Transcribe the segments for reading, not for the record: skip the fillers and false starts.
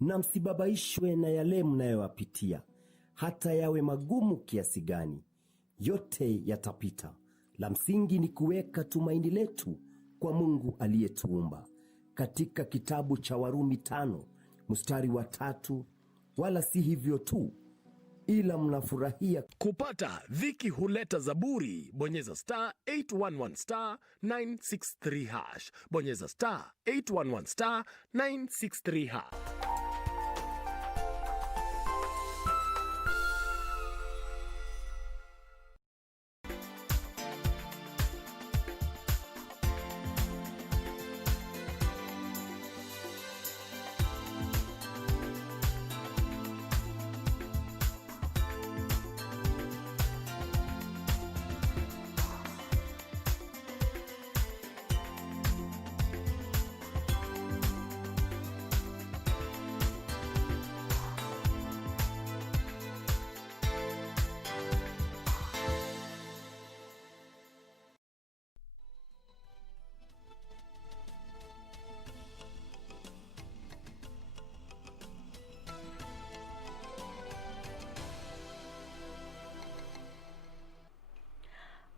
na msibabaishwe na yale mnayoyapitia, hata yawe magumu kiasi gani. Yote yatapita. La msingi ni kuweka tumaini letu kwa Mungu aliyetuumba. Katika kitabu cha Warumi 5:3, wala si hivyo tu, ila mnafurahia. Kupata dhiki huleta zaburi. Bonyeza *811 *963#. Bonyeza *811 *963#.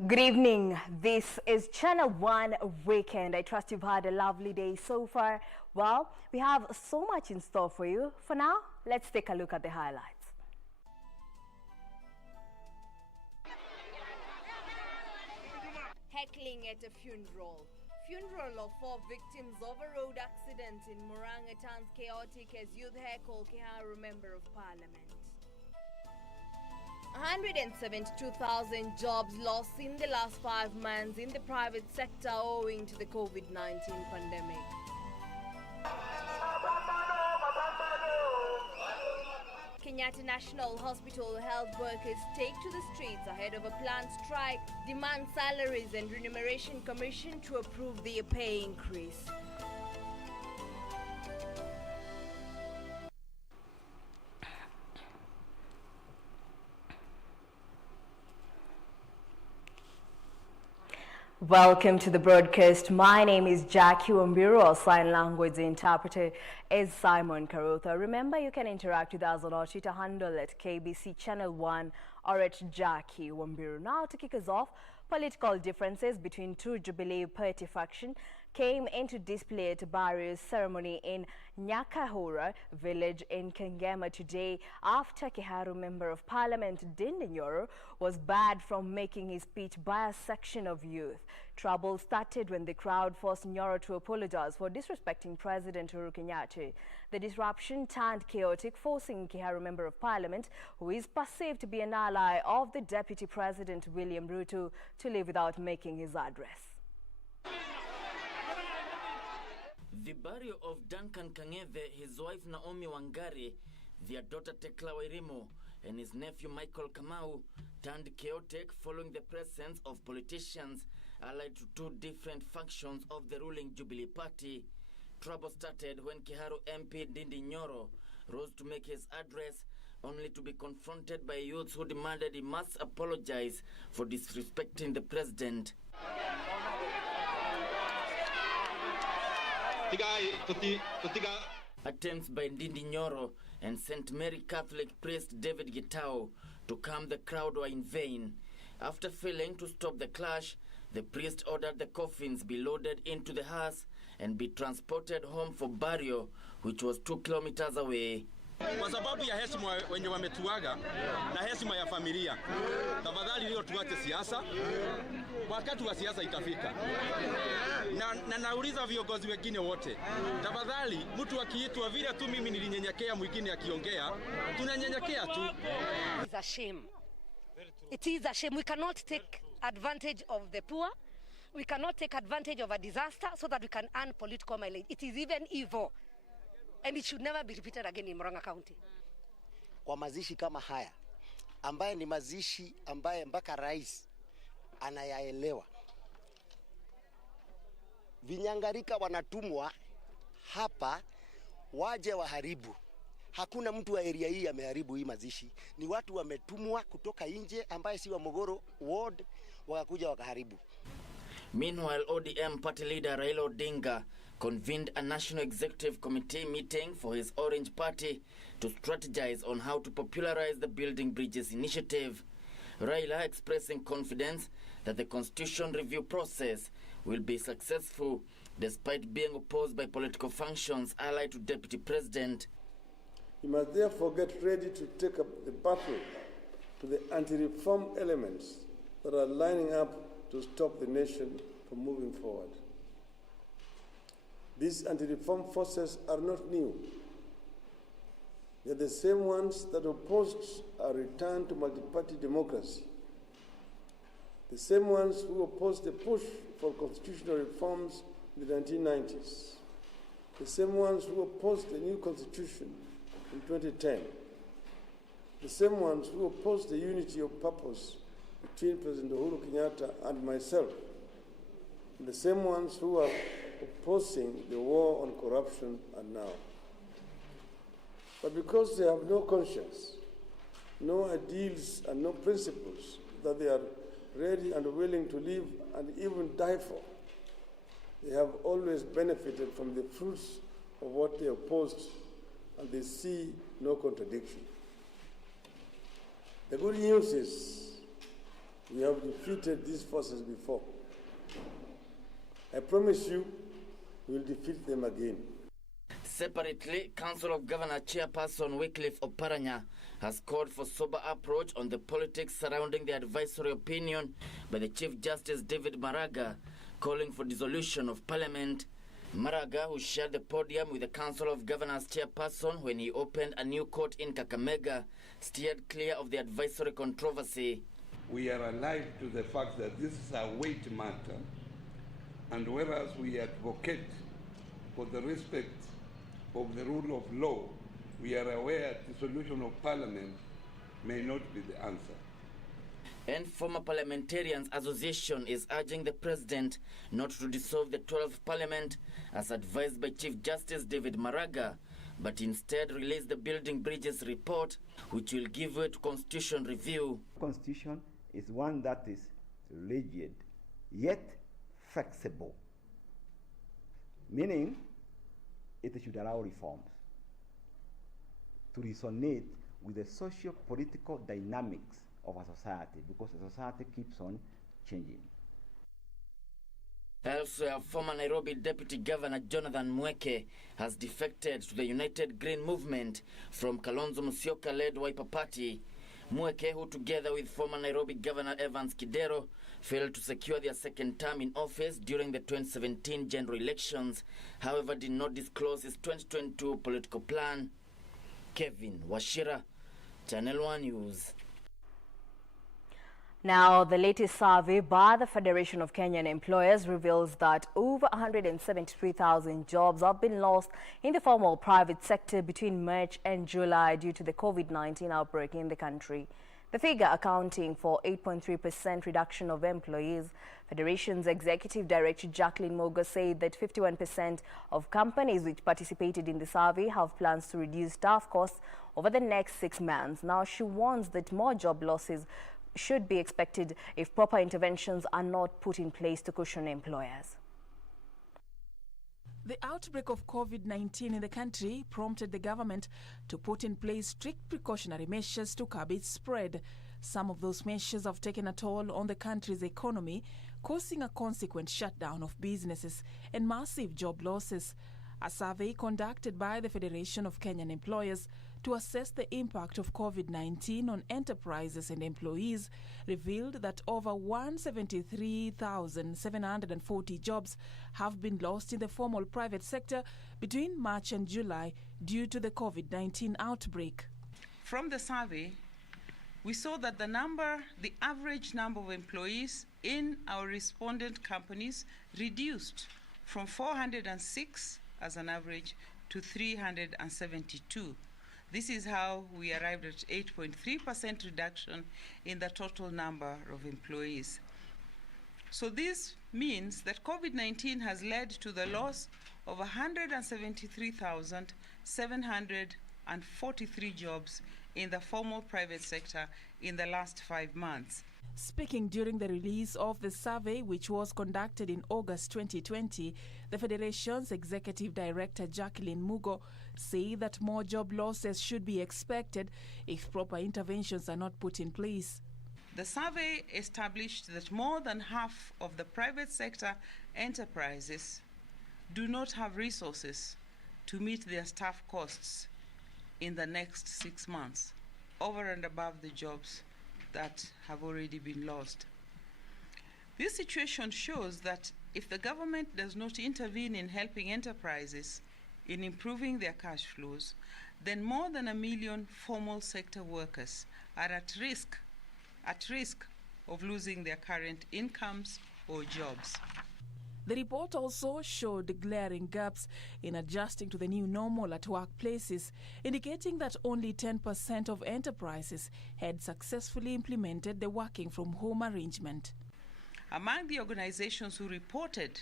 Good evening. This is Channel 1 Weekend. I trust you've had a lovely day so far. Well, we have so much in store for you. For now, let's take a look at the highlights. Heckling at a funeral. Funeral of 4 victims of a road accident in Murang'a turns chaotic as youth heckle Kiharu Member of Parliament. 172,000 jobs lost in the last 5 months in the private sector owing to the COVID-19 pandemic. Kenyatta National Hospital health workers take to the streets ahead of a planned strike, demand salaries and remuneration commission to approve their pay increase. Welcome to the broadcast. My name is Jacky. Wambiru. Our sign language interpreter is Simon Karotha. Remember, you can interact with us on our Twitter handle at KBC Channel 1 or at Jacky Wambiru. Now, to kick us off, political differences between two Jubilee party factions came into display at Barrio's ceremony in Nyakahura village in Kangema today after Kiharu Member of Parliament Ndindi Nyoro was barred from making his speech by a section of youth. Trouble started when the crowd forced Nyoro to apologize for disrespecting President Uhuru Kenyatta. The disruption turned chaotic, forcing Kiharu Member of Parliament, who is perceived to be an ally of the Deputy President William Ruto, to leave without making his address. The burial of Duncan Kang'ethe, his wife Naomi Wangari, their daughter Tekla Wairimu, and his nephew Michael Kamau turned chaotic following the presence of politicians allied to two different factions of the ruling Jubilee Party. Trouble started when Kiharu MP Ndindi Nyoro rose to make his address, only to be confronted by youths who demanded he must apologize for disrespecting the president. Attempts by Ndindi Nyoro and St. Mary Catholic priest David Gitao to calm the crowd were in vain. After failing to stop the clash, the priest ordered the coffins be loaded into the hearse and be transported home for burial, which was 2 kilometers away. Kwa sababu ya heshima wenye wametuaga na heshima ya familia, tafadhali leo tuache siasa. Wakati wa siasa itafika. Na nauliza viongozi wengine wote, tafadhali mtu akiitwa vile tu mimi nilinyenyekea, mwingine akiongea tunanyenyekea tu. It's a shame. It is a shame. We cannot take advantage of the poor. We cannot take advantage of a disaster so that we can earn political mileage. It is even evil. And it should never be repeated again in Murang'a County. Kwa mazishi kama haya, ambaye ni mazishi ambaye mpaka rais anayaelewa. Vinyangarika wanatumwa hapa waje waharibu. Hakuna mtu wa area hii ameharibu hii mazishi. Ni watu wametumwa kutoka nje ambaye si wa Mogoro ward wakakuja wakaharibu. Meanwhile, ODM party leader Raila Odinga convened a National Executive Committee meeting for his Orange Party to strategize on how to popularize the Building Bridges initiative. Raila expressing confidence that the constitution review process will be successful despite being opposed by political functions allied to Deputy President. You must therefore get ready to take up the battle to the anti-reform elements that are lining up to stop the nation from moving forward. These anti-reform forces are not new. They are the same ones that opposed a return to multi-party democracy. The same ones who opposed the push for constitutional reforms in the 1990s. The same ones who opposed the new constitution in 2010. The same ones who opposed the unity of purpose between President Uhuru Kenyatta and myself. And the same ones who are opposing the war on corruption and now. But because they have no conscience, no ideals and no principles that they are ready and willing to live and even die for, they have always benefited from the fruits of what they opposed, and they see no contradiction. The good news is we have defeated these forces before. I promise you, we will defeat them again. Separately, Council of Governor Chairperson Wycliffe Oparanya has called for sober approach on the politics surrounding the advisory opinion by the Chief Justice David Maraga, calling for dissolution of Parliament. Maraga, who shared the podium with the Council of Governors Chairperson when he opened a new court in Kakamega, steered clear of the advisory controversy. We are alive to the fact that this is a weight matter, and whereas we advocate for the respect of the rule of law, we are aware dissolution of Parliament may not be the answer. And former Parliamentarians Association is urging the President not to dissolve the 12th Parliament as advised by Chief Justice David Maraga, but instead release the Building Bridges report, which will give way to constitution review. Constitution is one that is rigid, yet flexible, meaning it should allow reforms to resonate with the socio-political dynamics of a society, because the society keeps on changing. Elsewhere, former Nairobi Deputy Governor Jonathan Mweke has defected to the United Green Movement from Kalonzo Musyoka-led Wiper Party. Mweke, who together with former Nairobi Governor Evans Kidero failed to secure their second term in office during the 2017 general elections, however did not disclose his 2022 political plan. Kevin Washira, Channel 1 News. Now, the latest survey by the Federation of Kenyan Employers reveals that over 173,000 jobs have been lost in the formal private sector between March and July due to the COVID-19 outbreak in the country. The figure accounting for 8.3% reduction of employees. Federation's Executive Director Jacqueline Moga said that 51% of companies which participated in the survey have plans to reduce staff costs over the next 6 months. Now, she warns that more job losses should be expected if proper interventions are not put in place to cushion employers. The outbreak of COVID-19 in the country prompted the government to put in place strict precautionary measures to curb its spread. Some of those measures have taken a toll on the country's economy, causing a consequent shutdown of businesses and massive job losses. A survey conducted by the Federation of Kenyan Employers to assess the impact of COVID-19 on enterprises and employees revealed that over 173,740 jobs have been lost in the formal private sector between March and July due to the COVID-19 outbreak. From the survey, we saw that the average number of employees in our respondent companies reduced from 406 as an average to 372. This is how we arrived at 8.3% reduction in the total number of employees. So this means that COVID-19 has led to the loss of 173,743 jobs in the formal private sector in the last 5 months. Speaking during the release of the survey, which was conducted in August 2020, the Federation's Executive Director Jacky said that more job losses should be expected if proper interventions are not put in place. The survey established that more than half of the private sector enterprises do not have resources to meet their staff costs in the next 6 months, over and above the jobs that have already been lost. This situation shows that if the government does not intervene in helping enterprises in improving their cash flows, then more than 1 million formal sector workers are at risk of losing their current incomes or jobs. The report also showed glaring gaps in adjusting to the new normal at workplaces, indicating that only 10% of enterprises had successfully implemented the working from home arrangement. Among the organizations who reported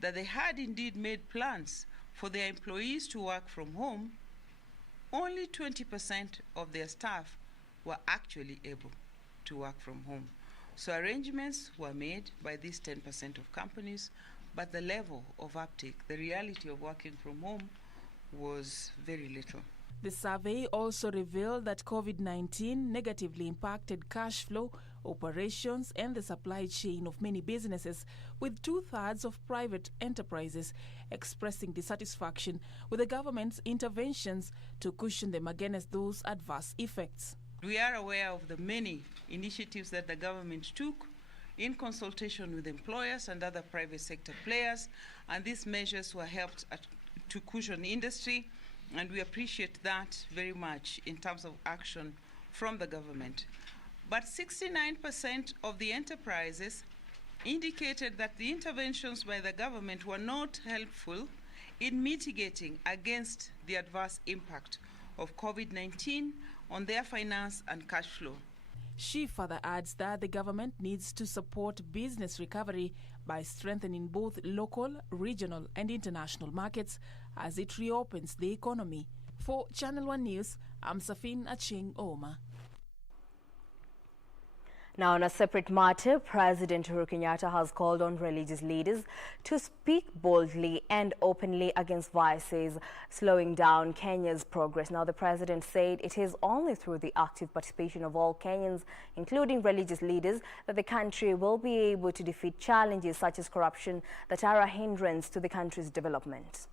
that they had indeed made plans for their employees to work from home, only 20% of their staff were actually able to work from home. So arrangements were made by these 10% of companies, but the level of uptake, the reality of working from home, was very little. The survey also revealed that COVID-19 negatively impacted cash flow, operations, and the supply chain of many businesses, with 2/3 of private enterprises expressing dissatisfaction with the government's interventions to cushion them against those adverse effects. We are aware of the many initiatives that the government took in consultation with employers and other private sector players, and these measures were helped to cushion industry, and we appreciate that very much in terms of action from the government. But 69% of the enterprises indicated that the interventions by the government were not helpful in mitigating against the adverse impact of COVID-19 on their finance and cash flow. She further adds that the government needs to support business recovery by strengthening both local, regional, and international markets as it reopens the economy. For Channel 1 News, I'm Safin Aching Oma. Now, on a separate matter, President Uhuru Kenyatta has called on religious leaders to speak boldly and openly against vices slowing down Kenya's progress. Now, the president said it is only through the active participation of all Kenyans, including religious leaders, that the country will be able to defeat challenges such as corruption that are a hindrance to the country's development.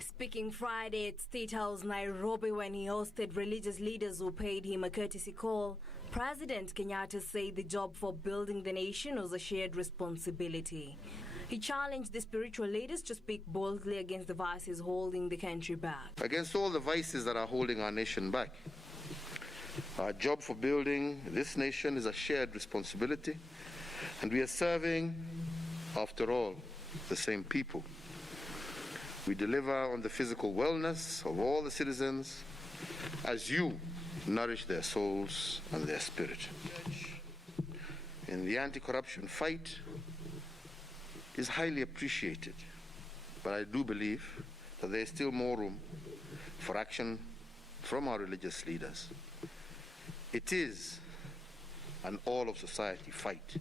Speaking Friday at State House, Nairobi, when he hosted religious leaders who paid him a courtesy call, President Kenyatta said the job for building the nation was a shared responsibility. He challenged the spiritual leaders to speak boldly against the vices holding the country back. Against all the vices that are holding our nation back. Our job for building this nation is a shared responsibility, and we are serving, after all, the same people. We deliver on the physical wellness of all the citizens as you nourish their souls and their spirit. In the anti-corruption fight is highly appreciated, but I do believe that there is still more room for action from our religious leaders. It is an all-of-society fight,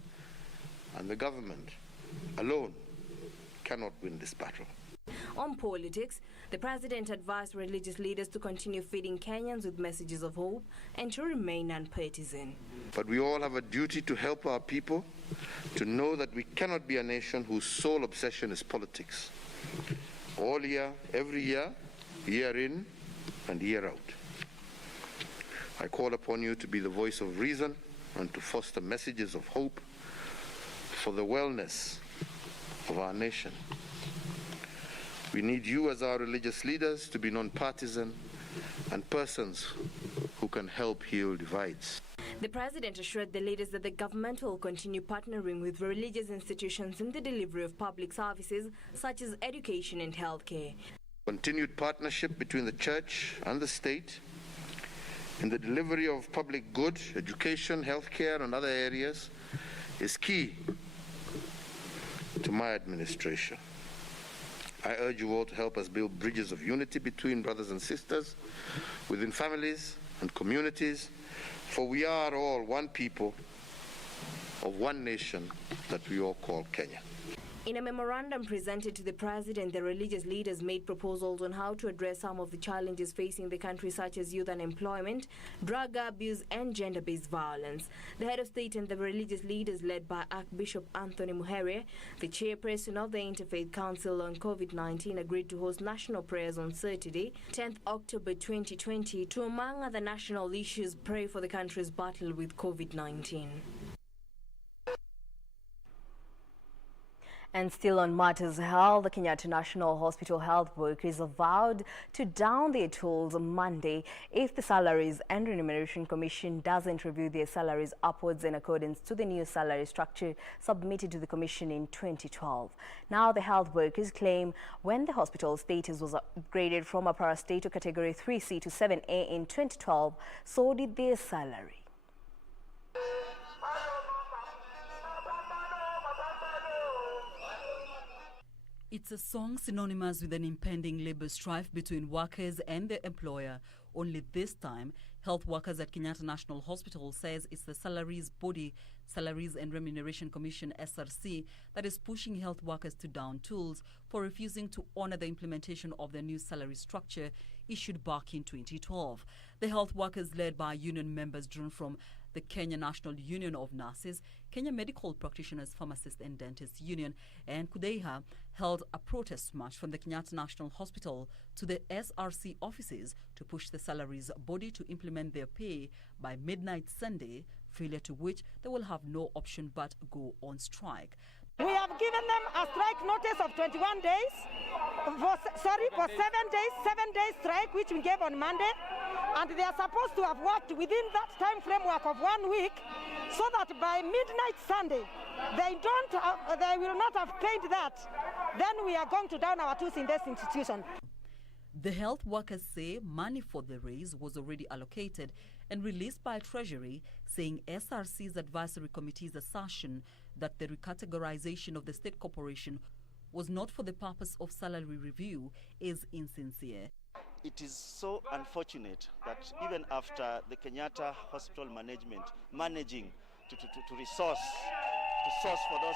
and the government alone cannot win this battle. On politics, the president advised religious leaders to continue feeding Kenyans with messages of hope and to remain nonpartisan. But we all have a duty to help our people to know that we cannot be a nation whose sole obsession is politics. All year, every year, year in and year out. I call upon you to be the voice of reason and to foster messages of hope for the wellness of our nation. We need you as our religious leaders to be non-partisan and persons who can help heal divides. The president assured the leaders that the government will continue partnering with religious institutions in the delivery of public services such as education and healthcare. Continued partnership between the church and the state in the delivery of public good, education, healthcare, and other areas is key to my administration. I urge you all to help us build bridges of unity between brothers and sisters, within families and communities, for we are all one people of one nation that we all call Kenya. In a memorandum presented to the president, the religious leaders made proposals on how to address some of the challenges facing the country, such as youth unemployment, drug abuse, and gender-based violence. The head of state and the religious leaders, led by Archbishop Anthony Muhere, the chairperson of the Interfaith Council on COVID-19, agreed to host national prayers on Saturday, 10th October 2020, to, among other national issues, pray for the country's battle with COVID-19. And still on matters health, the Kenyatta National Hospital health workers vowed to down their tools on Monday if the Salaries and Remuneration Commission doesn't review their salaries upwards in accordance to the new salary structure submitted to the Commission in 2012. Now the health workers claim when the hospital status was upgraded from a parastatal category 3C to 7A in 2012, so did their salary. It's a song synonymous with an impending labor strife between workers and their employer. Only this time, health workers at Kenyatta National Hospital says it's the Salaries and Remuneration Commission (SRC) that is pushing health workers to down tools for refusing to honor the implementation of the new salary structure issued back in 2012. The health workers, led by union members drawn from the Kenya National Union of Nurses, Kenya Medical Practitioners, Pharmacists and Dentists Union, and KUDEIHA, held a protest march from the Kenyatta National Hospital to the SRC offices to push the salaries body to implement their pay by midnight Sunday, failure to which they will have no option but go on strike. We have given them a strike notice of 21 days, for 7 days strike, which we gave on Monday, and they are supposed to have worked within that time framework of 1 week, so that by midnight Sunday, they will not have paid that. Then we are going to down our tools in this institution. The health workers say money for the raise was already allocated and released by Treasury, saying SRC's advisory committee's assertion that the recategorization of the state corporation was not for the purpose of salary review is insincere. It is so unfortunate that even after the Kenyatta Hospital management managing to source for those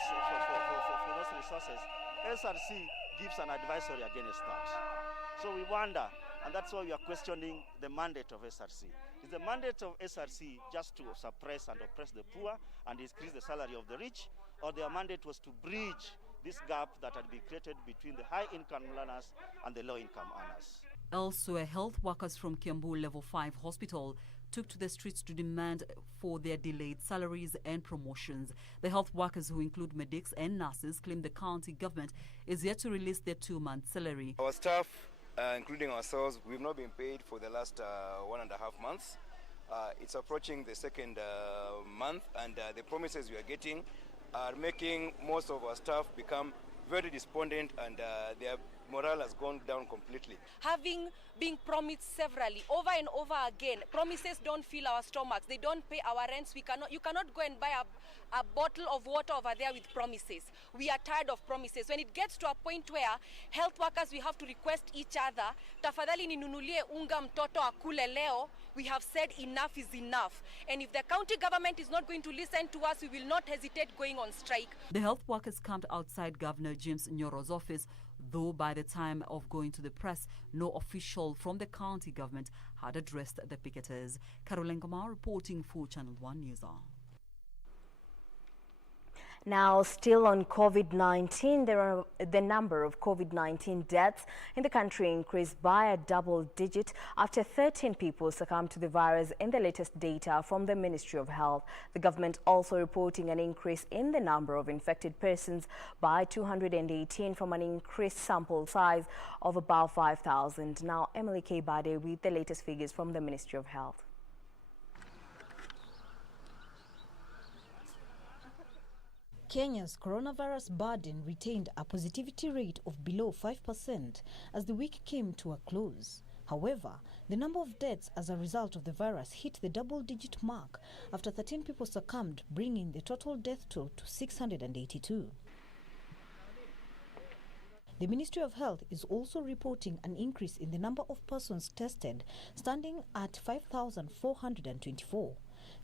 resources, SRC gives an advisory against that. So we wonder, and that's why we are questioning the mandate of SRC. Is the mandate of SRC just to suppress and oppress the poor and increase the salary of the rich, or their mandate was to bridge this gap that had been created between the high-income earners and the low-income earners? Elsewhere, health workers from Kiambu Level 5 Hospital took to the streets to demand for their delayed salaries and promotions. The health workers, who include medics and nurses, claim the county government is yet to release their 2-month salary. Our staff, including ourselves, we've not been paid for the last 1.5 months. It's approaching the second month, and the promises we are getting are making most of our staff become very despondent, and their morale has gone down completely. Having been promised severally, over and over again, promises don't fill our stomachs. They don't pay our rents. You cannot go and buy a bottle of water over there with promises. We are tired of promises. When it gets to a point where health workers, we have to request each other, tafadhali ninunulie unga mtoto akule leo, we have said enough is enough. And if the county government is not going to listen to us, we will not hesitate going on strike. The health workers camped outside Governor James Nyoro's office, though by the time of going to the press, no official from the county government had addressed the picketers. Caroline Kamau reporting for Channel 1 News Hour. Now, still on COVID-19, the number of COVID-19 deaths in the country increased by a double digit after 13 people succumbed to the virus in the latest data from the Ministry of Health. The government also reporting an increase in the number of infected persons by 218 from an increased sample size of about 5,000. Now, Emily K. Bade with the latest figures from the Ministry of Health. Kenya's coronavirus burden retained a positivity rate of below 5% as the week came to a close. However, the number of deaths as a result of the virus hit the double-digit mark after 13 people succumbed, bringing the total death toll to 682. The Ministry of Health is also reporting an increase in the number of persons tested, standing at 5,424.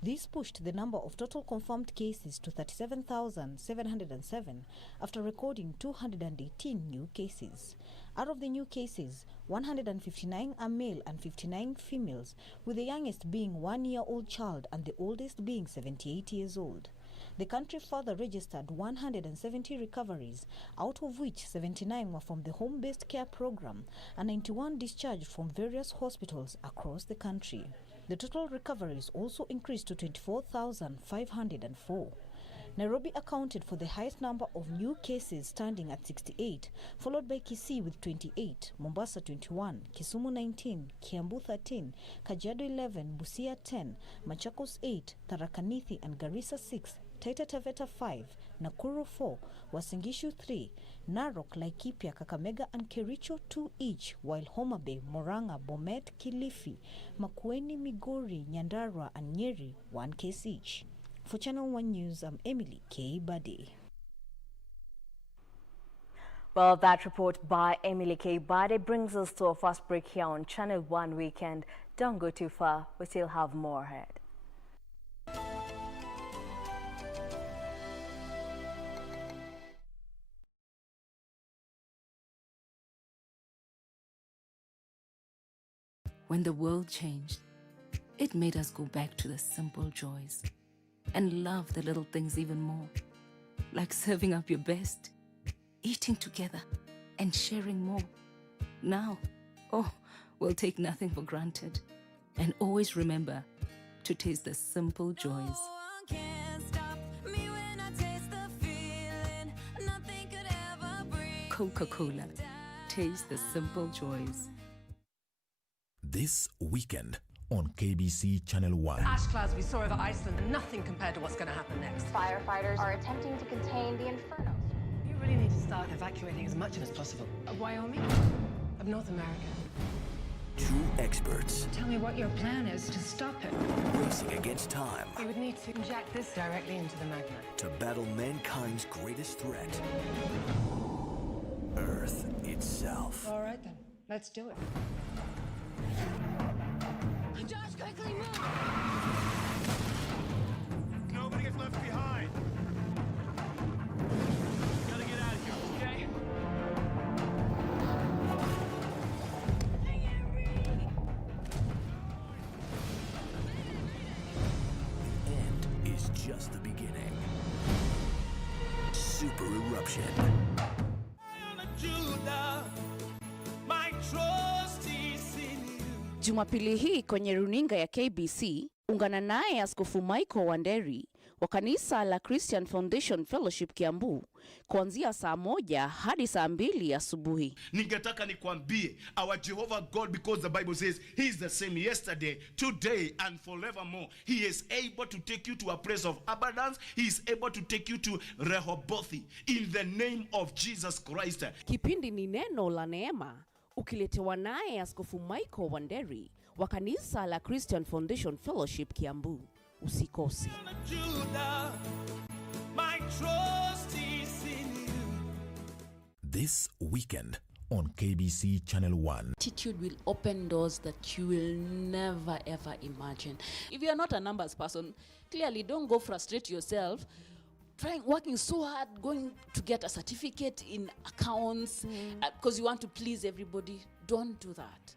This pushed the number of total confirmed cases to 37,707 after recording 218 new cases. Out of the new cases, 159 are male and 59 females, with the youngest being 1-year-old child and the oldest being 78 years old. The country further registered 170 recoveries, out of which 79 were from the home-based care program and 91 discharged from various hospitals across the country. The total recoveries also increased to 24,504. Nairobi accounted for the highest number of new cases, standing at 68, followed by Kisii with 28, Mombasa 21, Kisumu 19, Kiambu 13, Kajiado 11, Busia 10, Machakos 8, Tharaka Nithi and Garissa 6, Taita Taveta 5, Nakuru 4, Uasin Gishu 3, Narok, Laikipia, Kakamega and Kericho 2 each, while Homa Bay, Murang'a, Bomet, Kilifi, Makueni, Migori, Nyandarua and Nyeri 1 case each. For Channel 1 News, I'm Emily K. Bade. Well, that report by Emily K. Bade brings us to our first break here on Channel 1 Weekend. Don't go too far, we still have more ahead. When the world changed, it made us go back to the simple joys and love the little things even more, like serving up your best, eating together, and sharing more. Now, we'll take nothing for granted and always remember to taste the simple joys. Coca-Cola, taste the simple joys. This weekend on KBC Channel 1. Ash clouds we saw over Iceland are nothing compared to what's going to happen next. Firefighters are attempting to contain the infernos. You really need to start evacuating as much as possible. Of Wyoming? Of North America? Two experts Tell me what your plan is to stop it. racing against time We would need to inject this directly into the magma. to battle mankind's greatest threat, Earth itself. All right then, let's do it. Josh, quickly move! Nobody is left behind. Gotta get out of here, okay? The end is just the beginning. Super eruption. Jumapili hii kwenye runinga ya KBC, ungana naye Askofu Michael Wanderi wa kanisa la Christian Foundation Fellowship Kiambu kuanzia saa 1 hadi saa 2 asubuhi. Ningetaka nikwambie, our Jehovah God, because the Bible says he is the same yesterday, today and forevermore. He is able to take you to a place of abundance. He is able to take you to Rehoboth in the name of Jesus Christ. Kipindi ni neno la neema, ukiletewa naye Askofu Michael Wanderi wa kanisa la Christian Foundation Fellowship Kiambu. Usikose. This weekend on KBC Channel 1. Attitude will open doors that you will never ever imagine. If you are not a numbers person, clearly don't go frustrate yourself working so hard, going to get a certificate in accounts because you want to please everybody. Don't do that.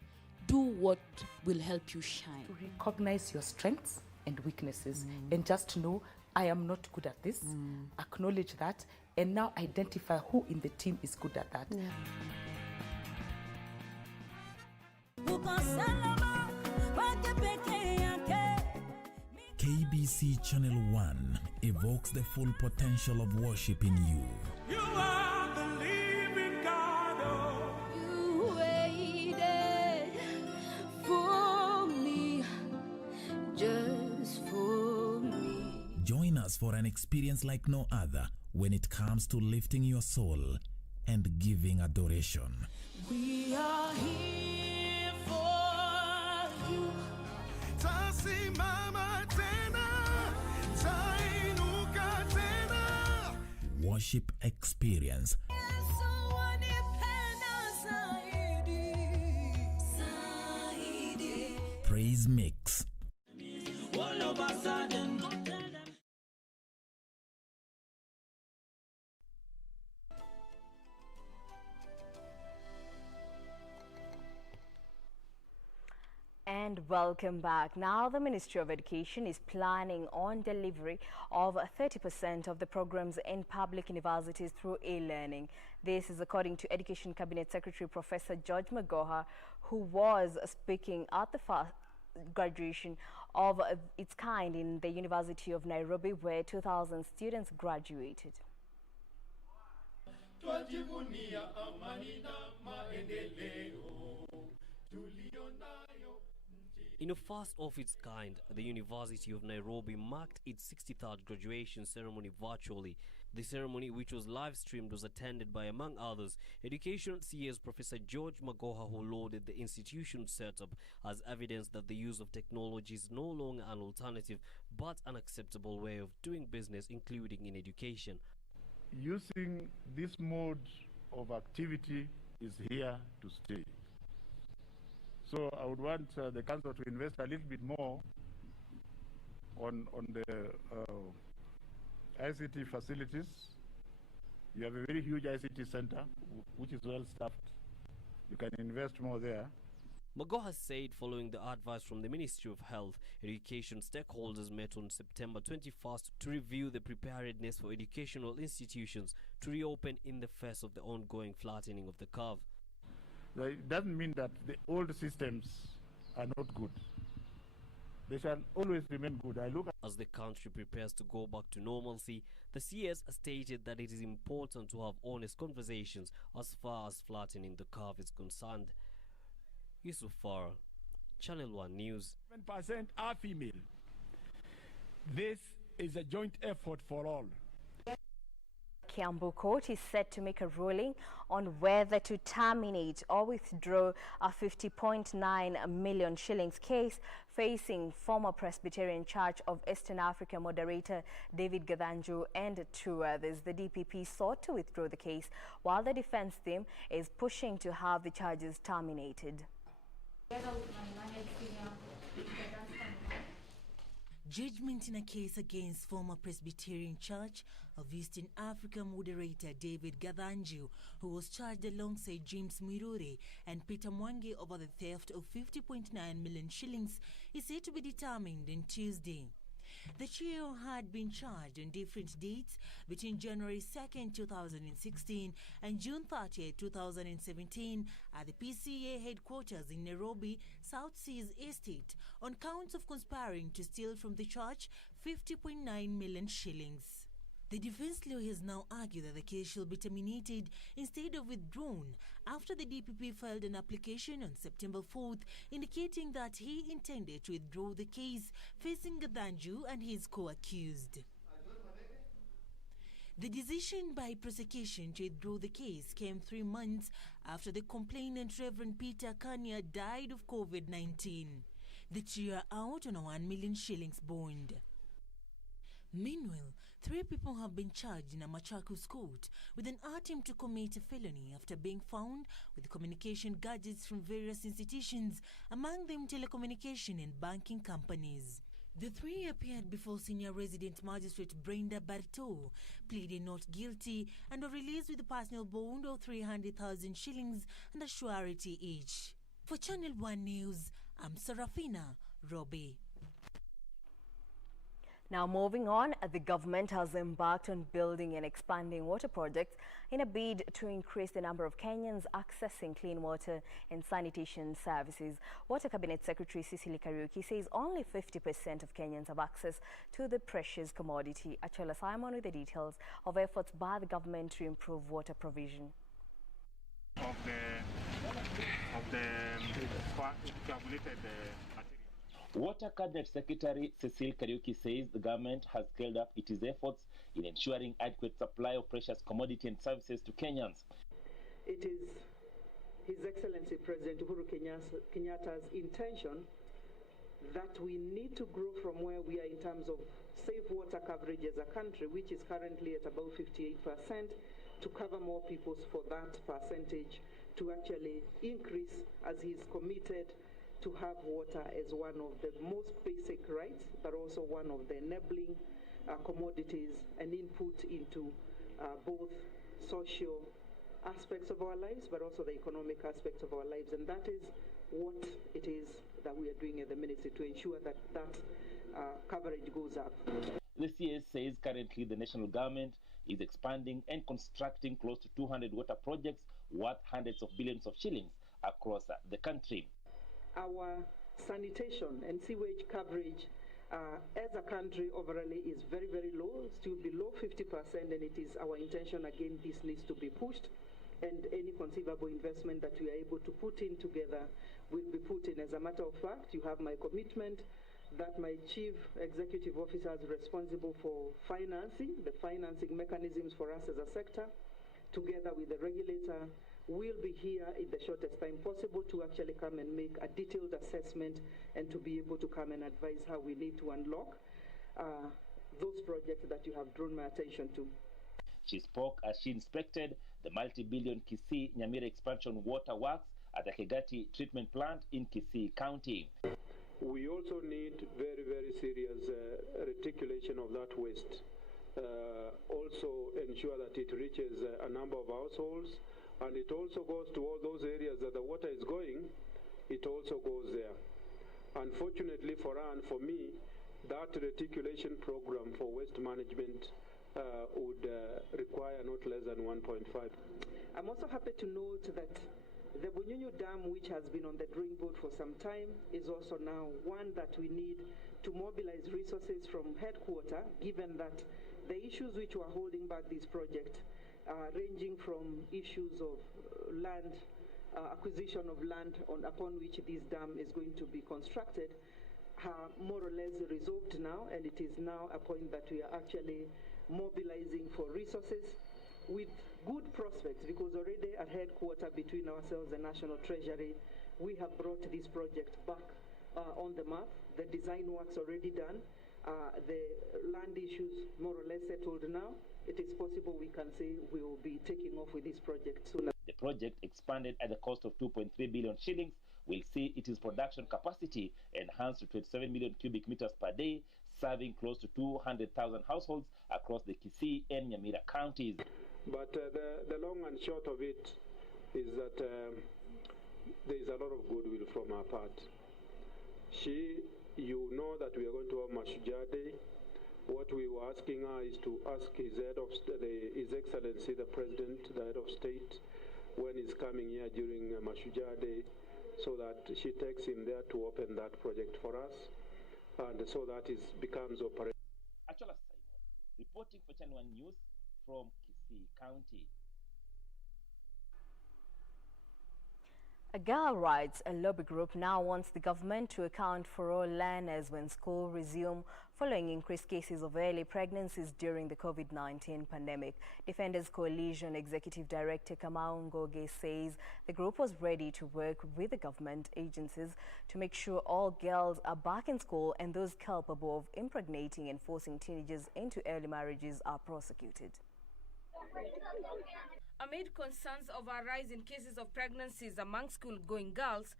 Do what will help you shine. To recognize your strengths and weaknesses and just know I am not good at this. Acknowledge that and now identify who in the team is good at that. KBC Channel 1 evokes the full potential of worship in you. You are the living God. You waited for me, just for me. Join us for an experience like no other when it comes to lifting your soul and giving adoration. We are here for you. Tasimama tena, tainuka tena. Worship experience. Praise mix. tell them. And welcome back. Now the Ministry of Education is planning on delivery of 30% of the programs in public universities through e-learning. This is according to Education Cabinet Secretary Professor George Magoha, who was speaking at the first graduation of its kind in the University of Nairobi, where 2,000 students graduated. In a first of its kind, the University of Nairobi marked its 63rd graduation ceremony virtually. The ceremony, which was live-streamed, was attended by, among others, Education CS Professor George Magoha, who lauded the institution's setup as evidence that the use of technology is no longer an alternative but an acceptable way of doing business, including in education. Using this mode of activity is here to stay. So I would want the council to invest a little bit more on the ICT facilities. You have a very huge ICT center, which is well staffed. You can invest more there. Magoha said following the advice from the Ministry of Health, education stakeholders met on September 21st to review the preparedness for educational institutions to reopen in the face of the ongoing flattening of the curve. It doesn't mean that the old systems are not good. They shall always remain good. As the country prepares to go back to normalcy, the CS stated that it is important to have honest conversations as far as flattening the curve is concerned. Yusuf Farah, Channel 1 News. 7% are female. This is a joint effort for all. Kiambu Court is set to make a ruling on whether to terminate or withdraw a 50.9 million shillings case facing former Presbyterian Church of Eastern Africa moderator David Gadanju and two others. The DPP sought to withdraw the case, while the defense team is pushing to have the charges terminated. Judgment in a case against former Presbyterian Church of Eastern Africa moderator David Gadanju, who was charged alongside James Mwiruri and Peter Mwangi over the theft of 50.9 million shillings, is said to be determined on Tuesday. The trio had been charged on different dates between January 2nd, 2016 and June 30th, 2017 at the PCA headquarters in Nairobi, South Seas Estate on counts of conspiring to steal from the church 50.9 million shillings. The defense lawyers now argue that the case shall be terminated instead of withdrawn after the DPP filed an application on September 4th indicating that he intended to withdraw the case facing Gadanju and his co-accused. The decision by prosecution to withdraw the case came 3 months after the complainant Reverend Peter Kanya died of COVID-19. The trio are out on a 1 million shillings bond. Meanwhile, 3 people have been charged in a Machakos court with an attempt to commit a felony after being found with communication gadgets from various institutions, among them telecommunication and banking companies. The 3 appeared before Senior Resident Magistrate Brenda Barto, pleaded not guilty and were released with a personal bond of 300,000 shillings and a surety each. For Channel 1 News, I'm Serafina Robbie. Now moving on, the government has embarked on building and expanding water projects in a bid to increase the number of Kenyans accessing clean water and sanitation services. Water Cabinet Secretary Cecily Kariuki says only 50% of Kenyans have access to the precious commodity. Achola Simon with the details of efforts by the government to improve water provision. Of the coagulated material. Water Cabinet Secretary Cecile Kariuki says the government has scaled up its efforts in ensuring adequate supply of precious commodity and services to Kenyans. It is His Excellency President Uhuru Kenyatta's intention that we need to grow from where we are in terms of safe water coverage as a country, which is currently at about 58%, to cover more people for that percentage to actually increase as he's committed to have water as one of the most basic rights, but also one of the enabling commodities and input into both social aspects of our lives, but also the economic aspects of our lives. And that is what it is that we are doing at the ministry to ensure that coverage goes up. The CS says currently the national government is expanding and constructing close to 200 water projects worth hundreds of billions of shillings across the country. Our sanitation and sewage coverage as a country overall is very, very low, still below 50%, and it is our intention, again, this needs to be pushed, and any conceivable investment that we are able to put in together will be put in. As a matter of fact, you have my commitment that my chief executive officers responsible for financing, the financing mechanisms for us as a sector, together with the regulator, will be here in the shortest time possible to actually come and make a detailed assessment and to be able to come and advise how we need to unlock those projects that you have drawn my attention to. She spoke as she inspected the multi-billion Kisii Nyamira expansion water works at the Kegati treatment plant in Kisii County. We also need very, very serious reticulation of that waste. Also ensure that it reaches a number of households, and it also goes to all those areas that the water is going, it also goes there. Unfortunately for her and for me, that reticulation program for waste management would require not less than 1.5. I'm also happy to note that the Bunyunyu Dam, which has been on the drawing board for some time, is also now one that we need to mobilize resources from headquarters, given that the issues which were holding back this project, ranging from issues of land, acquisition of land upon which this dam is going to be constructed, are more or less resolved now, and it is now a point that we are actually mobilizing for resources with good prospects, because already at headquarters between ourselves and National Treasury, we have brought this project back on the map. The design work's already done. The land issues more or less settled now. It is possible we can say we will be taking off with this project soon. The project, expanded at the cost of 2.3 billion shillings, will see its production capacity enhanced to 27 million cubic meters per day, serving close to 200,000 households across the Kisii and Nyamira counties. But the long and short of it is that there is a lot of goodwill from our part. You know that we are going to have Mashujaa Day. What we were asking her is to ask His Excellency, the President, the Head of State, when he's coming here during Mashujaa Day, so that she takes him there to open that project for us, and so that it becomes operational. Achola Simon, reporting for Channel 1 News from Kisii County. A girl rights and lobby group now wants the government to account for all learners when school resume following increased cases of early pregnancies during the COVID-19 pandemic. Defenders Coalition Executive Director Kamau Ngoge says the group was ready to work with the government agencies to make sure all girls are back in school and those culpable of impregnating and forcing teenagers into early marriages are prosecuted. Amid concerns over a rise in cases of pregnancies among school-going girls,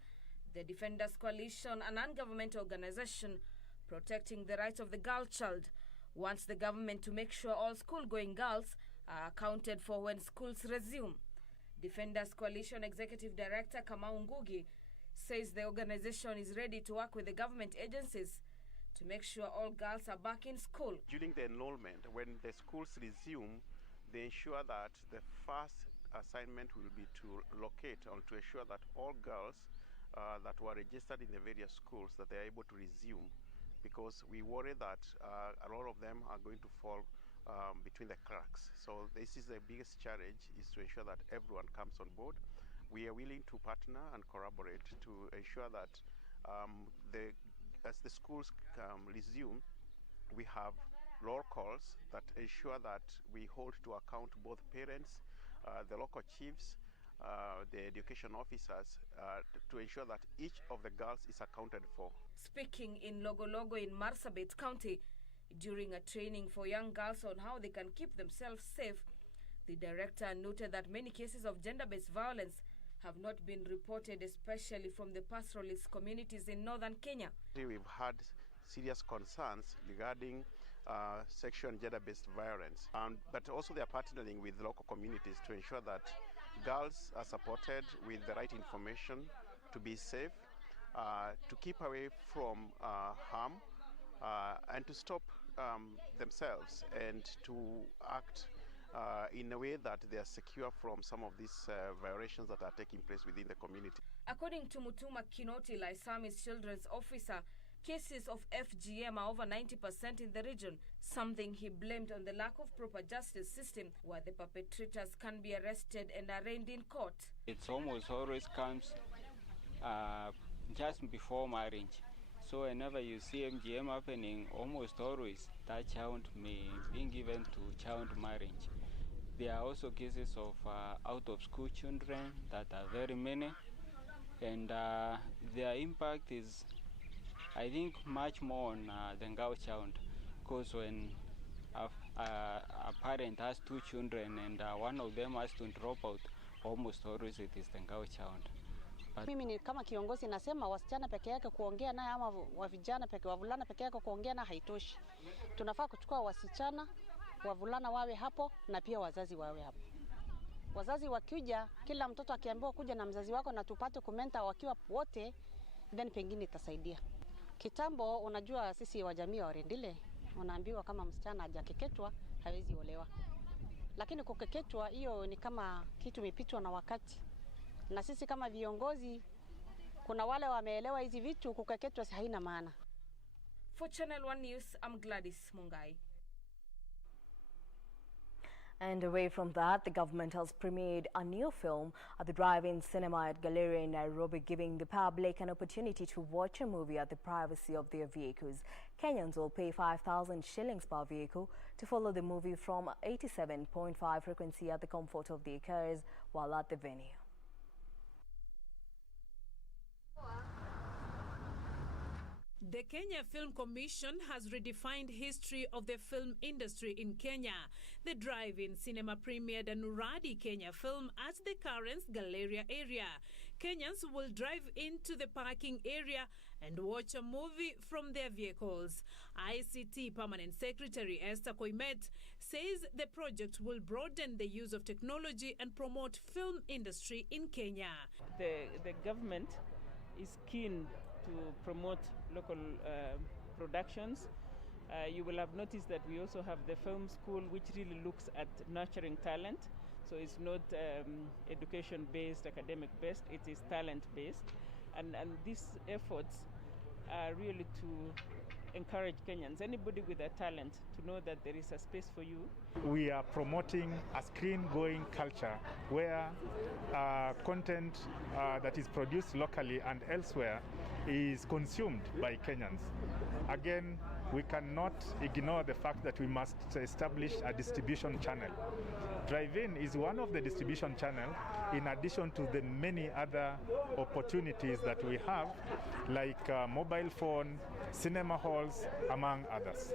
the Defenders Coalition, a non-governmental organization protecting the rights of the girl child, wants the government to make sure all school-going girls are accounted for when schools resume. Defenders Coalition Executive Director Kamau Ngugi says the organization is ready to work with the government agencies to make sure all girls are back in school. During the enrollment, when the schools resume, they ensure that the first assignment will be to locate and to ensure that all girls that were registered in the various schools, that they are able to resume, because we worry that a lot of them are going to fall between the cracks. So this is the biggest challenge, is to ensure that everyone comes on board. We are willing to partner and collaborate to ensure that as the schools resume, we have roll calls that ensure that we hold to account both parents, the local chiefs, the education officers, to ensure that each of the girls is accounted for. Speaking in Logologo in Marsabit County during a training for young girls on how they can keep themselves safe, the director noted that many cases of gender-based violence have not been reported, especially from the pastoralist communities in northern Kenya. We've had serious concerns regarding sexual and gender-based violence, but also they are partnering with local communities to ensure that girls are supported with the right information to be safe, to keep away from harm, and to stop themselves and to act in a way that they are secure from some of these violations that are taking place within the community. According to Mutuma Kinoti, Laisami's children's officer, cases of FGM are over 90% in the region, something he blamed on the lack of proper justice system where the perpetrators can be arrested and arraigned in court. It's almost always comes just before marriage. So whenever you see FGM happening, almost always that child may be given to child marriage. There are also cases of out-of-school children that are very many, and their impact is, I think, much more on the girl child, because when a parent has two children and one of them has to drop out, almost always it is the girl child. Mimi ni kama kiongozi nasema wasichana peke yake kuongea naye ama wavulana peke yake kuongea na haitoshi. Tunafaa kuchukua wasichana, wavulana wawe hapo na pia wazazi wawe hapo. Wazazi wakija, kila mtoto akiambiwa kuja na mzazi wako na tupate kumenta wakiwa wote, then pengine itasaidia. Kitambo unajua sisi wa jamii wa Rendile, unaambiwa kama msichana hajakeketwa hawezi olewa. Lakini kukeketwa hiyo ni kama kitu imepitwa na wakati. Na sisi kama viongozi, kuna wale wameelewa hizi vitu, kukeketwa haina maana. For Channel 1 News, I'm Gladys Mungai. And away from that, the government has premiered a new film at the drive-in cinema at Galleria in Nairobi, giving the public an opportunity to watch a movie at the privacy of their vehicles. Kenyans will pay 5,000 shillings per vehicle to follow the movie from 87.5 frequency at the comfort of their cars while at the venue. The Kenya Film Commission has redefined history of the film industry in Kenya. The drive-in cinema premiered a Nuradi Kenya film at the Currents Galleria area. Kenyans will drive into the parking area and watch a movie from their vehicles. ICT Permanent Secretary Esther Koimet says the project will broaden the use of technology and promote film industry in Kenya. The government is keen to promote local productions. You will have noticed that we also have the film school, which really looks at nurturing talent. So it's not education-based, academic-based, it is talent-based. And these efforts are really to encourage Kenyans, anybody with a talent, to know that there is a space for you. We are promoting a screen-going culture where content that is produced locally and elsewhere is consumed by Kenyans. Again, we cannot ignore the fact that we must establish a distribution channel. Drive-in is one of the distribution channels, in addition to the many other opportunities that we have, like mobile phone, cinema halls, among others.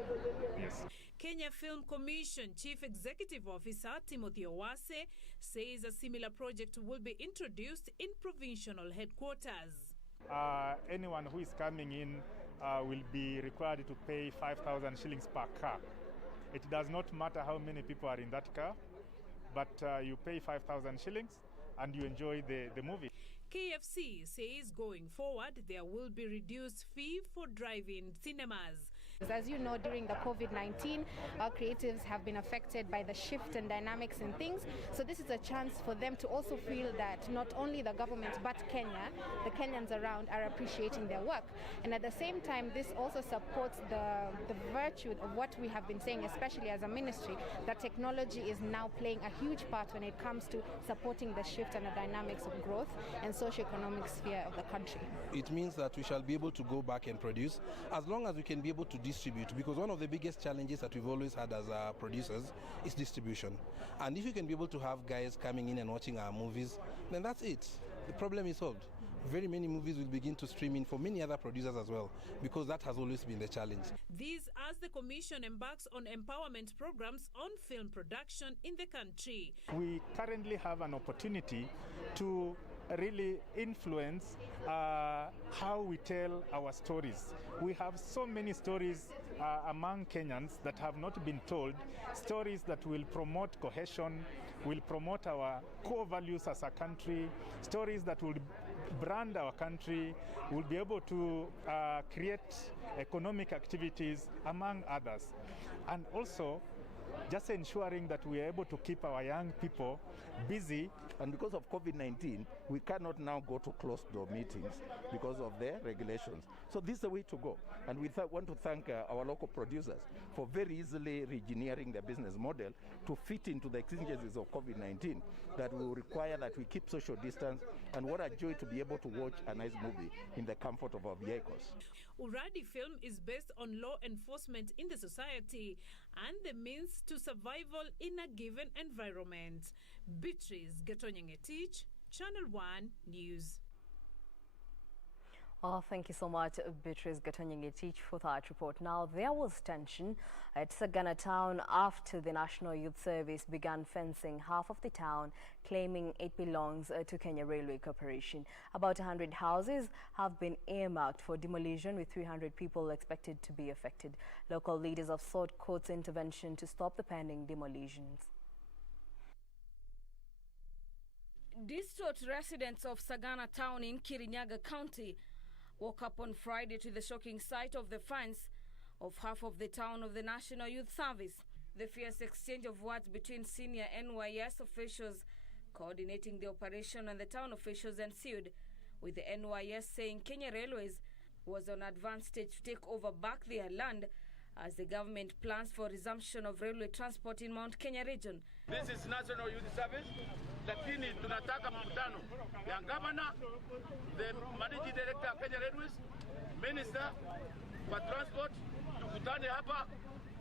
Yes. Kenya Film Commission Chief Executive Officer Timothy Owase says a similar project will be introduced in provincial headquarters. Anyone who is coming in will be required to pay 5,000 shillings per car. It does not matter how many people are in that car, but you pay 5,000 shillings and you enjoy the movie. KFC says going forward, there will be reduced fee for drive-in cinemas. As you know, during the COVID-19, our creatives have been affected by the shift in dynamics in things. So this is a chance for them to also feel that not only the government, but Kenya, the Kenyans around are appreciating their work. And at the same time, this also supports the virtue of what we have been saying, especially as a ministry, that technology is now playing a huge part when it comes to supporting the shift and the dynamics of growth and socio-economic sphere of the country. It means that we shall be able to go back and produce as long as we can be able to distribute, because one of the biggest challenges that we've always had as producers is distribution. And if you can be able to have guys coming in and watching our movies, then that's it. The problem is solved. Very many movies will begin to stream in for many other producers as well, because that has always been the challenge. This as the Commission embarks on empowerment programs on film production in the country. We currently have an opportunity to really influence how we tell our stories. We have so many stories among Kenyans that have not been told, stories that will promote cohesion, will promote our core values as a country, stories that will brand our country, will be able to create economic activities among others. And also, just ensuring that we are able to keep our young people busy. And because of COVID-19, we cannot now go to closed-door meetings because of the regulations. So this is the way to go. And we want to thank our local producers for very easily re-engineering their business model to fit into the exigencies of COVID-19 that will require that we keep social distance. And what a joy to be able to watch a nice movie in the comfort of our vehicles. Uradi film is based on law enforcement in the society and the means to survival in a given environment. Beatrice Getonyenge-Tich, Channel 1 News. Oh, thank you so much, Beatrice Getonyenge-Tich, for that report. Now, there was tension at Sagana town after the National Youth Service began fencing half of the town, claiming it belongs to Kenya Railway Corporation. About 100 houses have been earmarked for demolition, with 300 people expected to be affected. Local leaders have sought court's intervention to stop the pending demolitions. Distraught residents of Sagana town in Kirinyaga County woke up on Friday to the shocking sight of the fence of half of the town of the National Youth Service. The fierce exchange of words between senior NYS officials coordinating the operation and the town officials ensued, with the NYS saying Kenya Railways was on advanced stage to take over back their land as the government plans for resumption of railway transport in Mount Kenya region. This is National Youth Service, lakini tunataka mkutano ya governor, the managing director of Kenya Railways, minister for transport, tukutane hapa,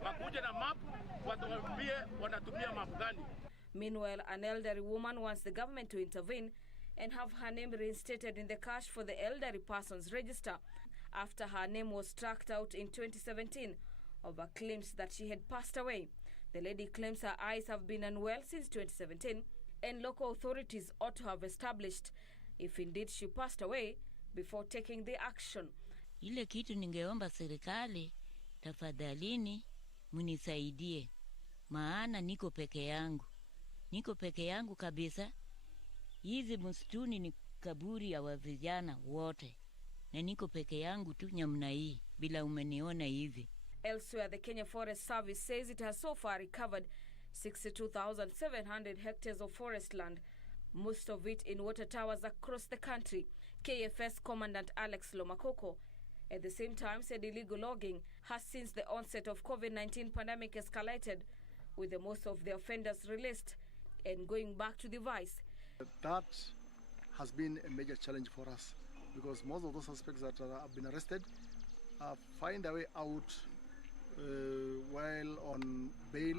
makuje na map, watuambie wanatumia map gani. Meanwhile, an elderly woman wants the government to intervene and have her name reinstated in the cash for the elderly persons register after her name was struck out in 2017 over claims that she had passed away. The lady claims her eyes have been unwell since 2017 and local authorities ought to have established if indeed she passed away before taking the action. Ile kitu ningeomba serikali, tafadhalini munisaidie, maana niko peke yangu. Niko peke yangu kabisa. Hizi msituni ni kaburi ya wavijana wote. Na niko peke yangu tu nyamna hii bila umeniona hivi. Elsewhere, the Kenya Forest Service says it has so far recovered 62,700 hectares of forest land, most of it in water towers across the country. KFS Commandant Alex Lomakoko at the same time said illegal logging has since the onset of COVID-19 pandemic escalated, with the most of the offenders released and going back to the vice. That has been a major challenge for us because most of those suspects that have been arrested find their way out while on bail,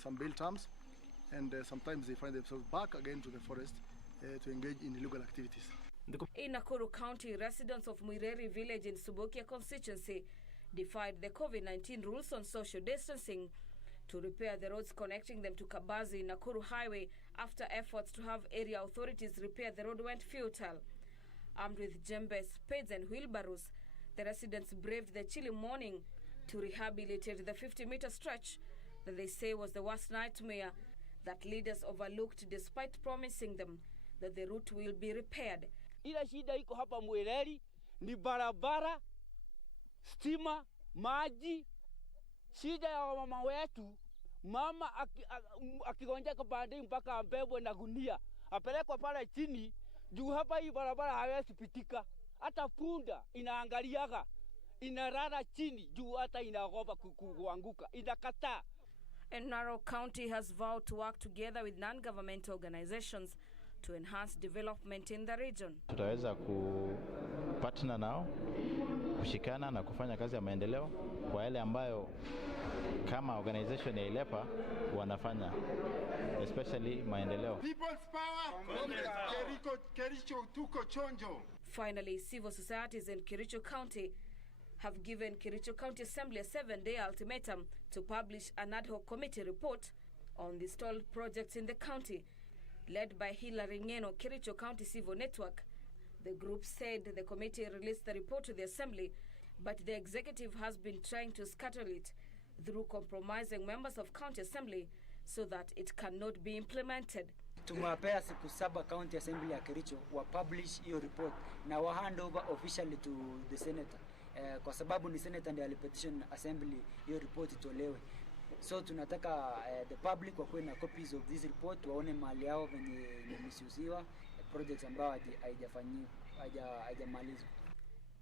some bail terms, and sometimes they find themselves back again to the forest to engage in illegal activities. In Nakuru County, residents of Mwireri village in Subukia constituency defied the COVID-19 rules on social distancing to repair the roads connecting them to Kabazi Nakuru Highway after efforts to have area authorities repair the road went futile. Armed with jembes, spades and wheelbarrows, the residents braved the chilly morning to rehabilitate the 50-meter stretch that they say was the worst nightmare that leaders overlooked despite promising them that the route will be repaired. Ila shida iko hapa Mwireri ni barabara, stima, maji. Shida ya mama wetu, mama akigonjeka pande mpaka ambebwe na gunia, apelekwa pale chini, juu hapa hii barabara haiwezi pitika. Hata punda inaangaliaga, inarara chini, juu hata inaogopa kuanguka, inakataa. And Narok County has vowed to work together with non-governmental organizations to enhance development in the region. Tutaweza kupartner nao, kushikana na kufanya kazi ya maendeleo kwa yale ambayo kama organization ya ILEPA wanafanya, especially maendeleo. People's power, Kericho tuko chonjo. Finally, civil societies in Kericho County have given Kericho County Assembly a 7-day ultimatum to publish an ad hoc committee report on the stalled projects in the county. Led by Hilary Ngeno, Kericho County Civil Network, the group said the committee released the report to the Assembly, but the executive has been trying to scuttle it through compromising members of County Assembly so that it cannot be implemented. Tumewapea siku 7 County Assembly ya Kericho wa publish hiyo report na wa hand over officially to the senator. Kwa sababu ni senator ndiye alipetition assembly hiyo report itolewe. So tunataka the public wakuwe na copies of this report, waone mali yao venye imemisuziwa, projects ambao haijafanywa haijamalizwa.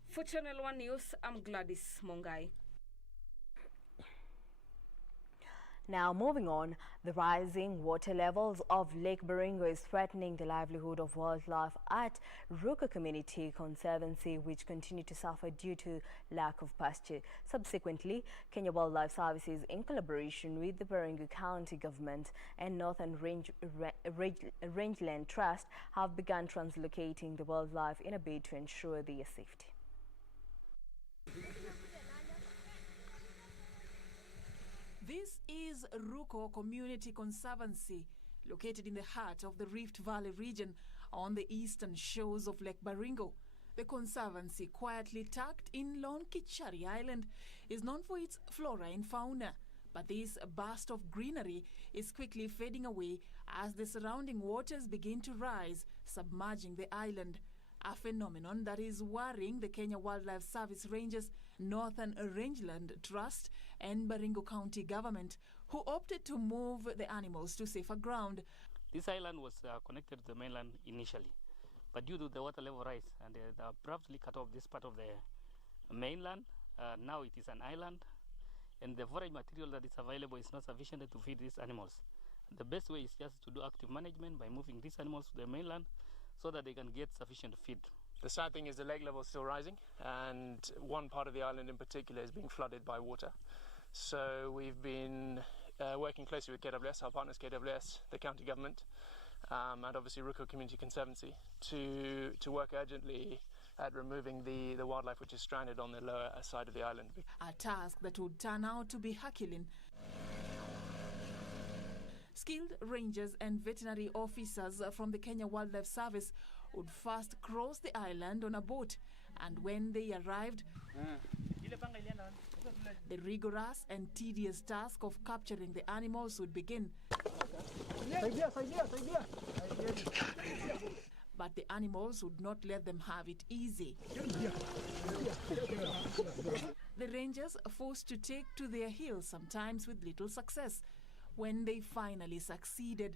For Channel 1 News, I'm Gladys Mongai. Now moving on, the rising water levels of Lake Baringo is threatening the livelihood of wildlife at Ruka Community Conservancy, which continue to suffer due to lack of pasture. Subsequently, Kenya Wildlife Services, in collaboration with the Baringo County Government and Northern Rangeland Trust, have begun translocating the wildlife in a bid to ensure their safety. This is Ruko Community Conservancy, located in the heart of the Rift Valley region on the eastern shores of Lake Baringo. The conservancy, quietly tucked in Lon Kichari Island, is known for its flora and fauna. But this burst of greenery is quickly fading away as the surrounding waters begin to rise, submerging the island. A phenomenon that is worrying the Kenya Wildlife Service Rangers, Northern Rangeland Trust and Baringo County Government, who opted to move the animals to safer ground. This island was connected to the mainland initially, but due to the water level rise and they abruptly cut off this part of the mainland, now it is an island, and the forage material that is available is not sufficient to feed these animals. The best way is just to do active management by moving these animals to the mainland so that they can get sufficient feed. The sad thing is the lake level is still rising, and one part of the island in particular is being flooded by water. So we've been working closely with KWS, our partners KWS, the county government, and obviously Ruko Community Conservancy to work urgently at removing the wildlife which is stranded on the lower side of the island. A task that would turn out to be Herculean. Skilled rangers and veterinary officers from the Kenya Wildlife Service would first cross the island on a boat, and when they arrived, the rigorous and tedious task of capturing the animals would begin. But the animals would not let them have it easy. The rangers are forced to take to their heels, sometimes with little success. When they finally succeeded,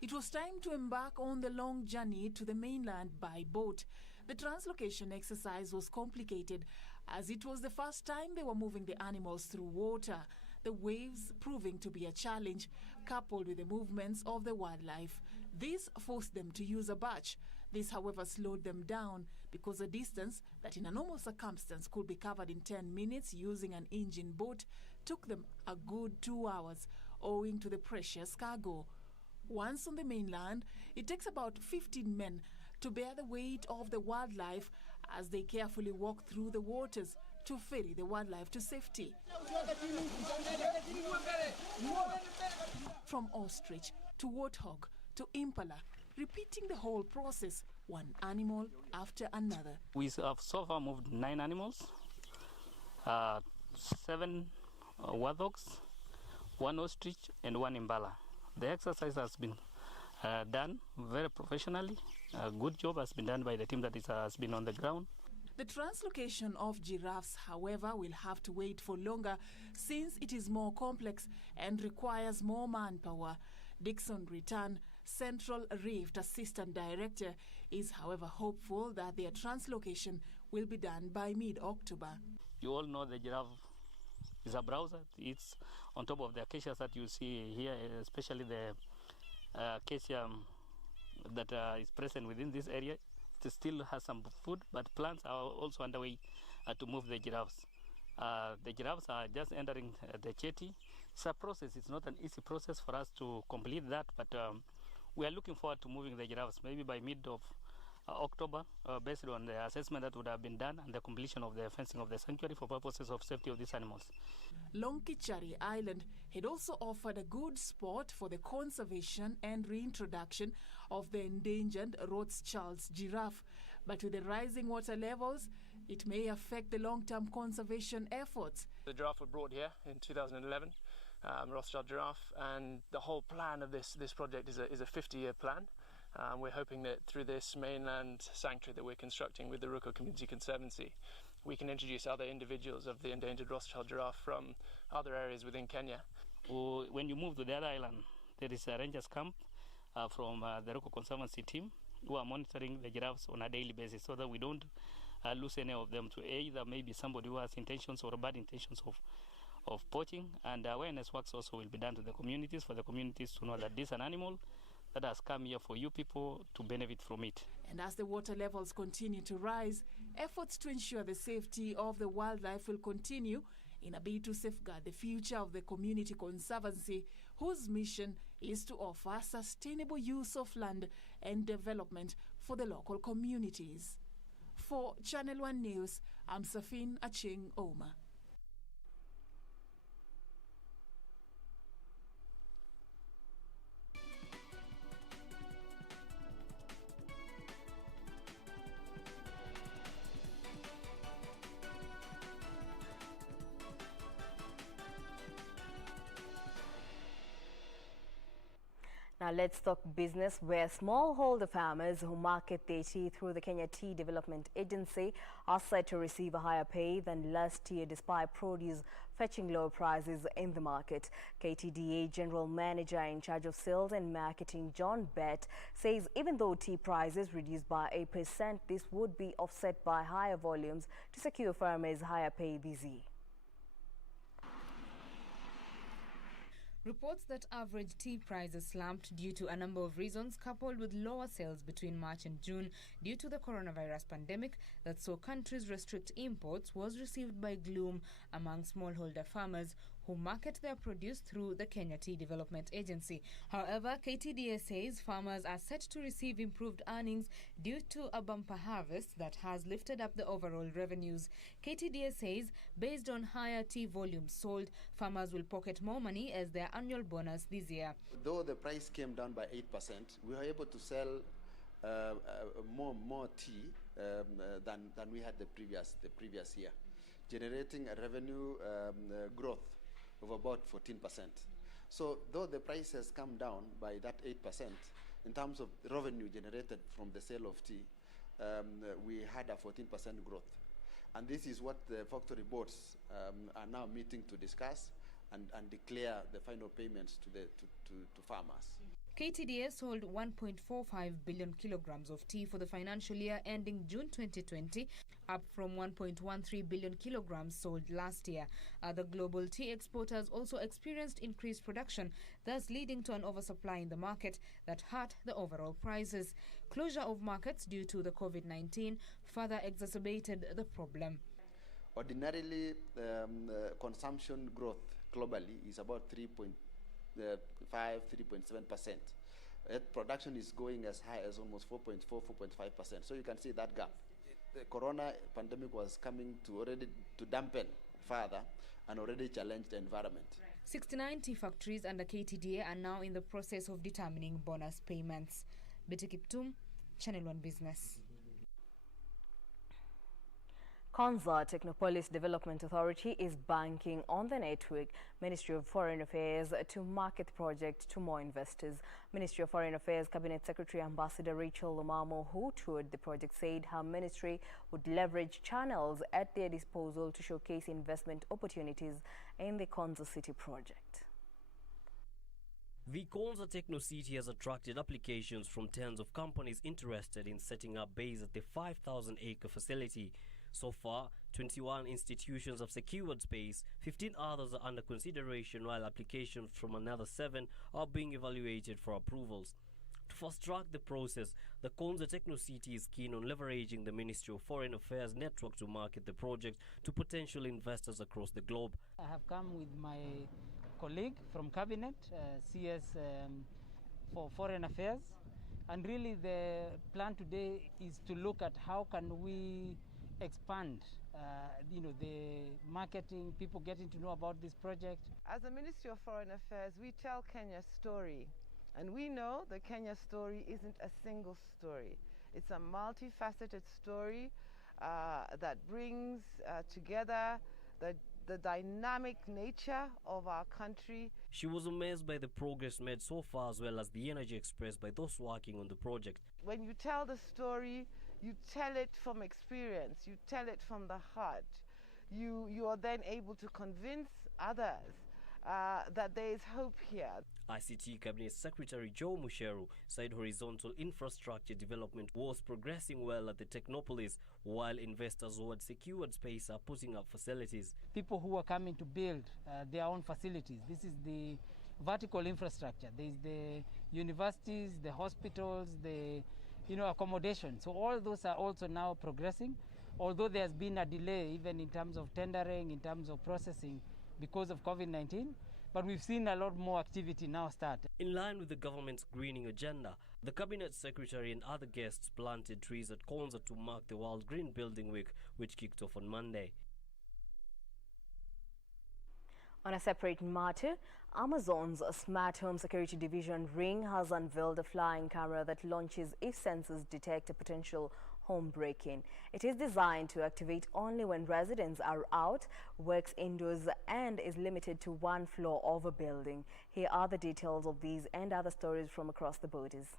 it was time to embark on the long journey to the mainland by boat. The translocation exercise was complicated as it was the first time they were moving the animals through water, the waves proving to be a challenge, coupled with the movements of the wildlife. This forced them to use a barge. This, however, slowed them down because the distance that in a normal circumstance could be covered in 10 minutes using an engine boat took them a good 2 hours, owing to the precious cargo. Once on the mainland, it takes about 15 men to bear the weight of the wildlife as they carefully walk through the waters to ferry the wildlife to safety. From ostrich to warthog to impala, repeating the whole process, one animal after another. We have so far moved 9 animals, 7 warthogs, 1 ostrich and 1 impala. The exercise has been done very professionally. A good job has been done by the team that has been on the ground. The translocation of giraffes, however, will have to wait for longer since it is more complex and requires more manpower. Dixon Return, Central Rift Assistant Director, is however hopeful that their translocation will be done by mid-October. You all know the giraffe is a browser. It's on top of the acacias that you see here, especially the acacia that is present within this area. It still has some food, but plants are also underway to move the giraffes. The giraffes are just entering the jetty. It's a process. It's not an easy process for us to complete that, but we are looking forward to moving the giraffes maybe by mid of October, based on the assessment that would have been done and the completion of the fencing of the sanctuary for purposes of safety of these animals. Longichari Island had also offered a good spot for the conservation and reintroduction of the endangered Rothschild's giraffe. But with the rising water levels, it may affect the long-term conservation efforts. The giraffe were brought here in 2011, Rothschild giraffe, and the whole plan of this project is a 50-year plan. We're hoping that through this mainland sanctuary that we're constructing with the Ruko Community Conservancy, we can introduce other individuals of the endangered Rothschild giraffe from other areas within Kenya. When you move to the other island, there is a rangers camp from the Ruko Conservancy team who are monitoring the giraffes on a daily basis so that we don't lose any of them to either maybe somebody who has intentions or bad intentions of poaching. And awareness works also will be done to the communities for the communities to know that this is an animal that has come here for you people to benefit from it. And as the water levels continue to rise, efforts to ensure the safety of the wildlife will continue in a bid to safeguard the future of the Community Conservancy, whose mission is to offer sustainable use of land and development for the local communities. For Channel 1 News, I'm Safin Acheng Oma. Now let's talk business, where smallholder farmers who market their tea through the Kenya Tea Development Agency are set to receive a higher pay than last year despite produce fetching low prices in the market. KTDA General Manager in charge of Sales and Marketing, John Bett, says even though tea prices reduced by 8%, this would be offset by higher volumes to secure farmers higher pay this year. Reports that average tea prices slumped due to a number of reasons, coupled with lower sales between March and June due to the coronavirus pandemic that saw countries restrict imports, was received by gloom among smallholder farmers who market their produce through the Kenya Tea Development Agency. However, KTDA says farmers are set to receive improved earnings due to a bumper harvest that has lifted up the overall revenues. KTDA says based on higher tea volumes sold, farmers will pocket more money as their annual bonus this year. Though the price came down by 8%, we were able to sell more tea than we had the previous year, generating a revenue growth of about 14%. So though the price has come down by that 8%, in terms of revenue generated from the sale of tea, we had a 14% growth. And this is what the factory boards are now meeting to discuss and declare the final payments to farmers. KTDA sold 1.45 billion kilograms of tea for the financial year ending June 2020, up from 1.13 billion kilograms sold last year. Other global tea exporters also experienced increased production, thus leading to an oversupply in the market that hurt the overall prices. Closure of markets due to the COVID-19 further exacerbated the problem. Ordinarily, consumption growth globally is about 3.7%. Production is going as high as almost 4.4, 4.5%. So you can see that gap. The corona pandemic was coming to dampen further an already challenged environment. 69 tea factories under KTDA are now in the process of determining bonus payments. Betty Kiptum, Channel 1 Business. Konza Technopolis Development Authority is banking on the network Ministry of Foreign Affairs to market the project to more investors. Ministry of Foreign Affairs Cabinet Secretary Ambassador Rachel Lomamo, who toured the project, said her ministry would leverage channels at their disposal to showcase investment opportunities in the Konza City project. The Konza Techno City has attracted applications from tens of companies interested in setting up base at the 5,000-acre facility. So far, 21 institutions have secured space, 15 others are under consideration, while applications from another 7 are being evaluated for approvals. To fast-track the process, the Konza Techno City is keen on leveraging the Ministry of Foreign Affairs network to market the project to potential investors across the globe. I have come with my colleague from Cabinet, CS for Foreign Affairs, And really the plan today is to look at how can we expand the marketing, people getting to know about this project. As a Ministry of Foreign Affairs, we tell Kenya's story. And we know the Kenya story isn't a single story. It's a multifaceted story that brings together the dynamic nature of our country. She was amazed by the progress made so far, as well as the energy expressed by those working on the project. When you tell the story, you tell it from experience, you tell it from the heart. You are then able to convince others that there is hope here. ICT Cabinet Secretary Joe Musheru said horizontal infrastructure development was progressing well at the Technopolis, while investors who had secured space are putting up facilities. People who are coming to build their own facilities. This is the vertical infrastructure. There is the universities, the hospitals, the accommodation. So all those are also now progressing, although there's been a delay even in terms of tendering, in terms of processing because of COVID-19. But we've seen a lot more activity now start. In line with the government's greening agenda, the Cabinet Secretary and other guests planted trees at Konza to mark the World Green Building Week, which kicked off on Monday. On a separate matter, Amazon's smart home security division Ring has unveiled a flying camera that launches if sensors detect a potential home break-in. It is designed to activate only when residents are out, works indoors, and is limited to one floor of a building. Here are the details of these and other stories from across the borders.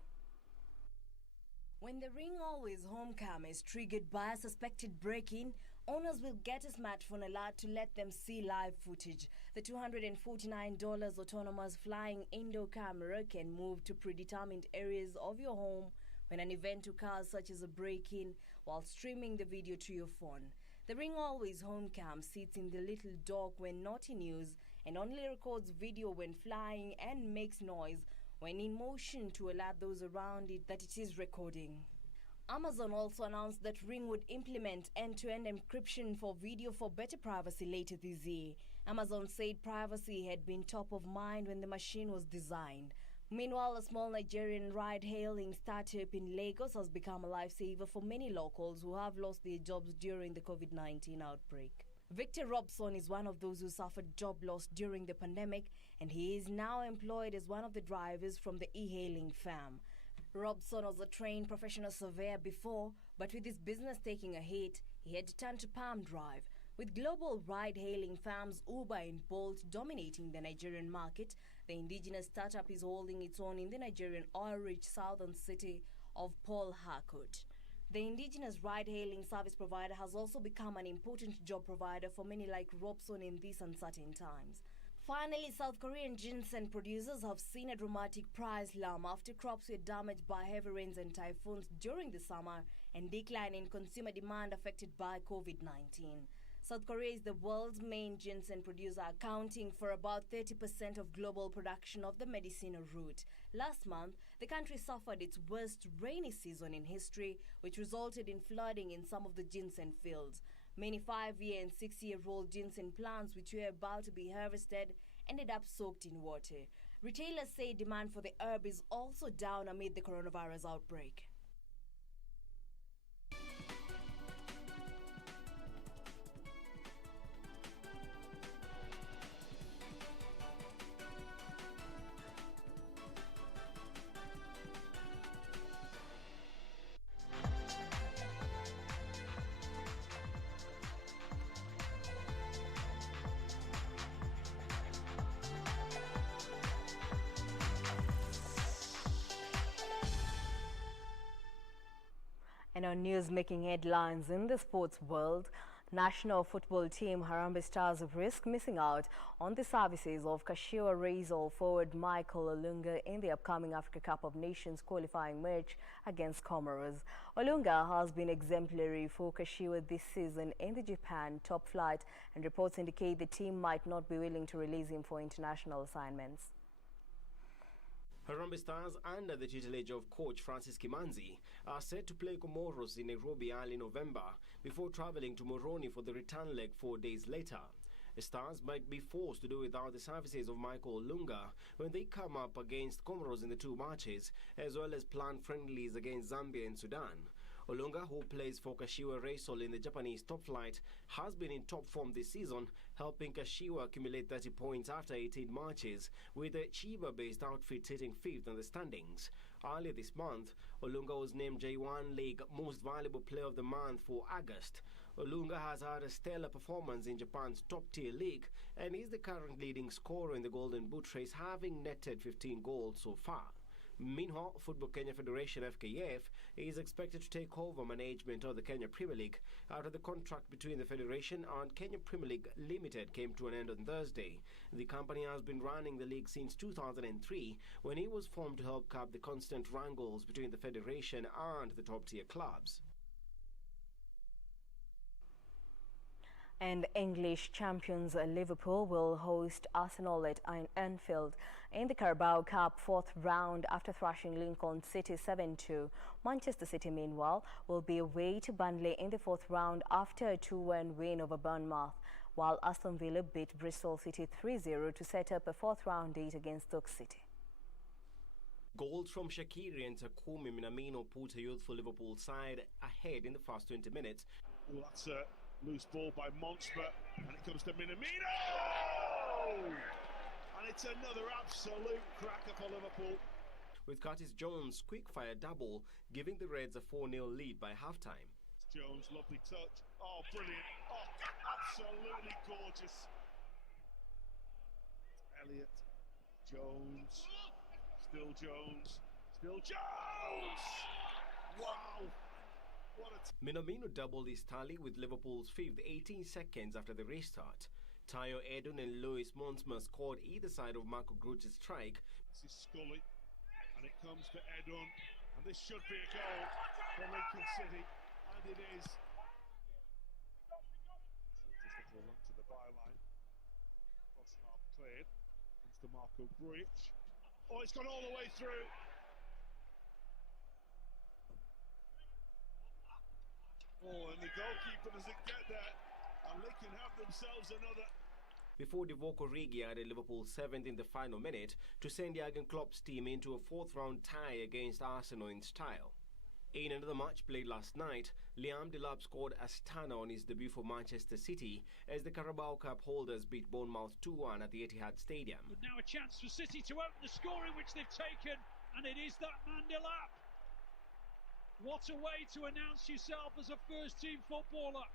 When the Ring Always Home Cam is triggered by a suspected break-in, owners will get a smartphone alert to let them see live footage. The $249 autonomous flying indoor camera can move to predetermined areas of your home when an event occurs, such as a break-in, while streaming the video to your phone. The Ring Always Home Cam sits in the little dock when not in use and only records video when flying and makes noise when in motion to alert those around it that it is recording. Amazon also announced that Ring would implement end-to-end encryption for video for better privacy later this year. Amazon said privacy had been top of mind when the machine was designed. Meanwhile, a small Nigerian ride-hailing startup in Lagos has become a lifesaver for many locals who have lost their jobs during the COVID-19 outbreak. Victor Robson is one of those who suffered job loss during the pandemic, and he is now employed as one of the drivers from the e-hailing firm. Robson was a trained professional surveyor before, but with his business taking a hit, he had to turn to Palm Drive. With global ride-hailing firms Uber and Bolt dominating the Nigerian market, the indigenous startup is holding its own in the Nigerian oil-rich southern city of Port Harcourt. The indigenous ride-hailing service provider has also become an important job provider for many like Robson in these uncertain times. Finally, South Korean ginseng producers have seen a dramatic price slump after crops were damaged by heavy rains and typhoons during the summer and decline in consumer demand affected by COVID-19. South Korea is the world's main ginseng producer, accounting for about 30% of global production of the medicinal root. Last month, the country suffered its worst rainy season in history, which resulted in flooding in some of the ginseng fields. Many 5-year and 6-year-old ginseng plants, which were about to be harvested, ended up soaked in water. Retailers say demand for the herb is also down amid the coronavirus outbreak. And on news making headlines in the sports world, national football team Harambee Stars risk missing out on the services of Kashiwa Razor forward Michael Olunga in the upcoming Africa Cup of Nations qualifying match against Comoros. Olunga has been exemplary for Kashiwa this season in the Japan top flight, and reports indicate the team might not be willing to release him for international assignments. Harambee Stars, under the tutelage of coach Francis Kimanzi, are set to play Comoros in Nairobi early November before traveling to Moroni for the return leg 4 days later. Stars might be forced to do without the services of Michael Olunga when they come up against Comoros in the 2 matches, as well as planned friendlies against Zambia and Sudan. Olunga, who plays for Kashiwa Reysol in the Japanese top flight, has been in top form this season, helping Kashiwa accumulate 30 points after 18 matches, with the Chiba-based outfit sitting 5th in the standings. Earlier this month, Olunga was named J1 League Most Valuable Player of the Month for August. Olunga has had a stellar performance in Japan's top-tier league and is the current leading scorer in the Golden Boot race, having netted 15 goals so far. Meanwhile, Football Kenya Federation (FKF) is expected to take over management of the Kenya Premier League after the contract between the Federation and Kenya Premier League Limited came to an end on Thursday. The company has been running the league since 2003, when it was formed to help curb the constant wrangles between the Federation and the top-tier clubs. And English champions Liverpool will host Arsenal at Anfield in the Carabao Cup 4th round after thrashing Lincoln City 7-2. Manchester City, meanwhile, will be away to Burnley in the 4th round after a 2-1 win over Bournemouth, while Aston Villa beat Bristol City 3-0 to set up a 4th round date against Stoke City. Goals from Jacky and Takumi Minamino put a youthful Liverpool side ahead in the first 20 minutes. Well, that's a loose ball by Monster, and it comes to Minamino! And it's another absolute cracker for Liverpool. With Curtis Jones' quick-fire double, giving the Reds a 4-0 lead by halftime. Jones, lovely touch. Oh, brilliant. Oh, absolutely gorgeous. Elliott, Jones, still Jones, still Jones! Wow! Minamino doubled his tally with Liverpool's 5th 18 seconds after the restart. Tayo Edun and Luis Monsma scored either side of Marco Grutz's strike. This is Scully, and it comes to Edun, and this should be a goal for Lincoln City, and it is. Just a run to the byline. Cross half cleared. Comes to Marco Gruitch. Oh, it's gone all the way through. Oh, and the goalkeeper doesn't get there, and they can have themselves another. Before Divock Origi added Liverpool 7th in the final minute to send Jurgen Klopp's team into a 4th round tie against Arsenal in style. In another match played last night, Liam Delap scored a stunner on his debut for Manchester City as the Carabao Cup holders beat Bournemouth 2-1 at the Etihad Stadium. But now a chance for City to open the scoring, which they've taken, and it is that man Delap. What a way to announce yourself as a first-team footballer.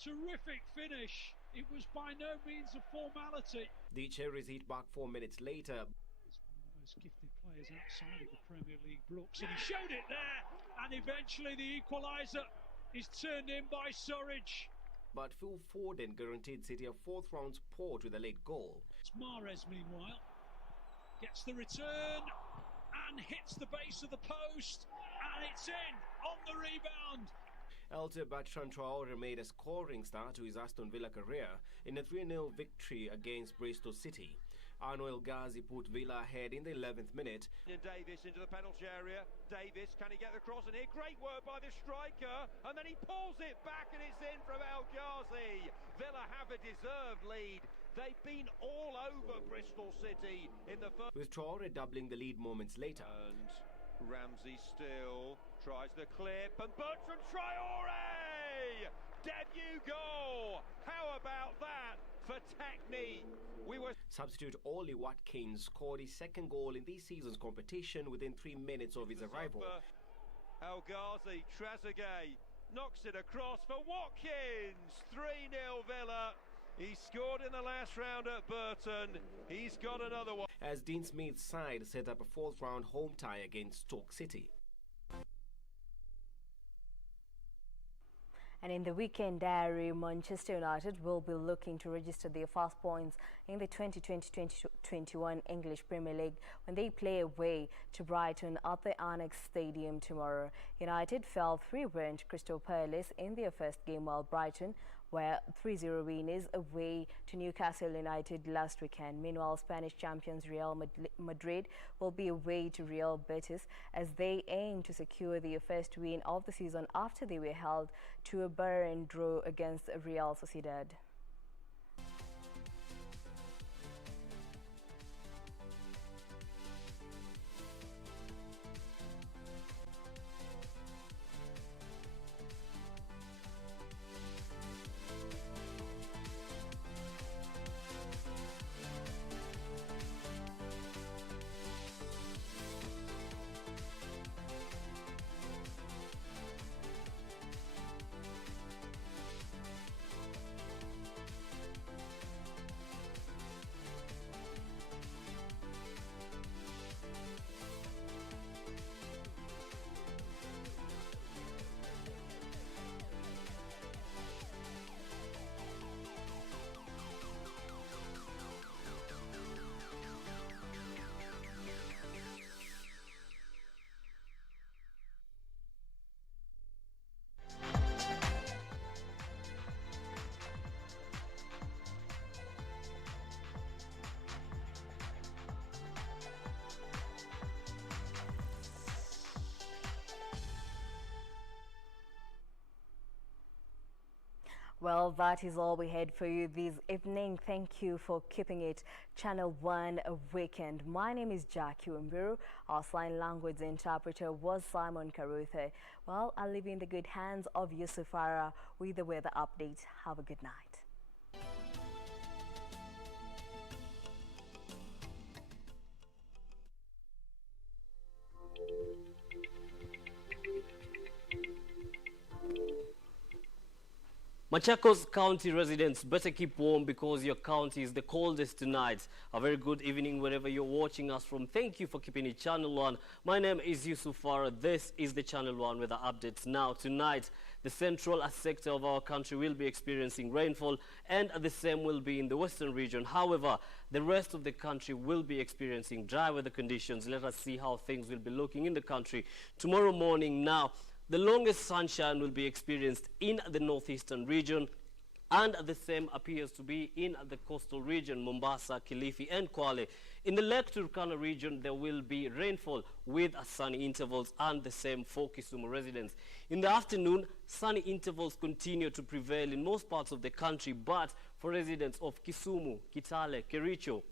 Terrific finish. It was by no means a formality. The Cherries hit back 4 minutes later. He's one of the most gifted players outside of the Premier League, Brooks, and he showed it there. And eventually the equaliser is turned in by Surridge. But Phil Foden guaranteed City a 4th round sport with a late goal. It's Mahrez, meanwhile, gets the return and hits the base of the post. And it's in on the rebound. Elter Bertrand Traore made a scoring start to his Aston Villa career in a 3-0 victory against Bristol City. Arno El Ghazi put Villa ahead in the 11th minute. Davis into the penalty area. Davis, can he get the cross in here? Great work by the striker, and then he pulls it back and it's in from El Ghazi. Villa have a deserved lead. They've been all over Bristol City in the first. With Traore doubling the lead moments later. And Ramsey still tries the clip, and Bertrand Traore! Debut goal! How about that for Techney? Substitute Ollie Watkins scored his 2nd goal in this season's competition within 3 minutes of his arrival. El Ghazi, Trezeguet knocks it across for Watkins. 3-0 Villa. He scored in the last round at Burton. He's got another one. As Dean Smith's side set up a 4th round home tie against Stoke City. And in the weekend diary, Manchester United will be looking to register their first points in the 2020-2021 English Premier League when they play away to Brighton at the Annex Stadium tomorrow. United fell 3-1 to Crystal Palace in their first game, while Brighton were 3-0 winners away to Newcastle United last weekend. Meanwhile, Spanish champions Real Madrid will be away to Real Betis as they aim to secure their first win of the season after they were held to a barren draw against Real Sociedad. Well, that is all we had for you this evening. Thank you for keeping it Channel 1 Weekend. My name is Jacky Wambiru. Our sign language interpreter was Simon Karuthe. Well, I'll leave you in the good hands of Yusufara with the weather update. Have a good night. Machakos County residents, better keep warm because your county is the coldest tonight. A very good evening wherever you're watching us from. Thank you for keeping it Channel 1. My name is Yusufara. This is the Channel 1 weather updates. Now, tonight, the central sector of our country will be experiencing rainfall, and the same will be in the western region. However, the rest of the country will be experiencing dry weather conditions. Let us see how things will be looking in the country tomorrow morning. Now, the longest sunshine will be experienced in the northeastern region, and the same appears to be in the coastal region, Mombasa, Kilifi and Kwale. In the Lake Turkana region, there will be rainfall with sunny intervals, and the same for Kisumu residents. In the afternoon, sunny intervals continue to prevail in most parts of the country, but for residents of Kisumu, Kitale, Kericho,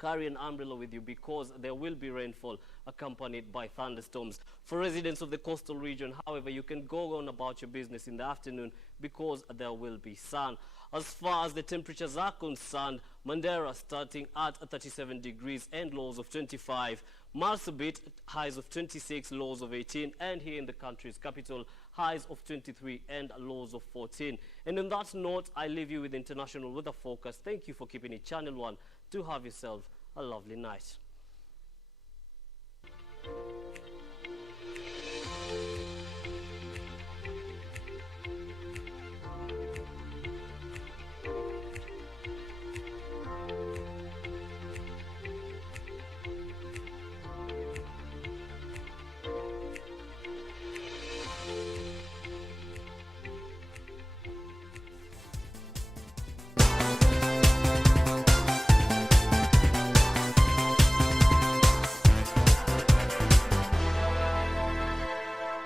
carry an umbrella with you because there will be rainfall accompanied by thunderstorms. For residents of the coastal region, however, you can go on about your business in the afternoon because there will be sun. As far as the temperatures are concerned, Mandera starting at 37 degrees and lows of 25. Marsabit, highs of 26, lows of 18. And here in the country's capital, highs of 23 and lows of 14. And on that note, I leave you with international weather forecast. Thank you for keeping it Channel 1. Do have yourself a lovely night.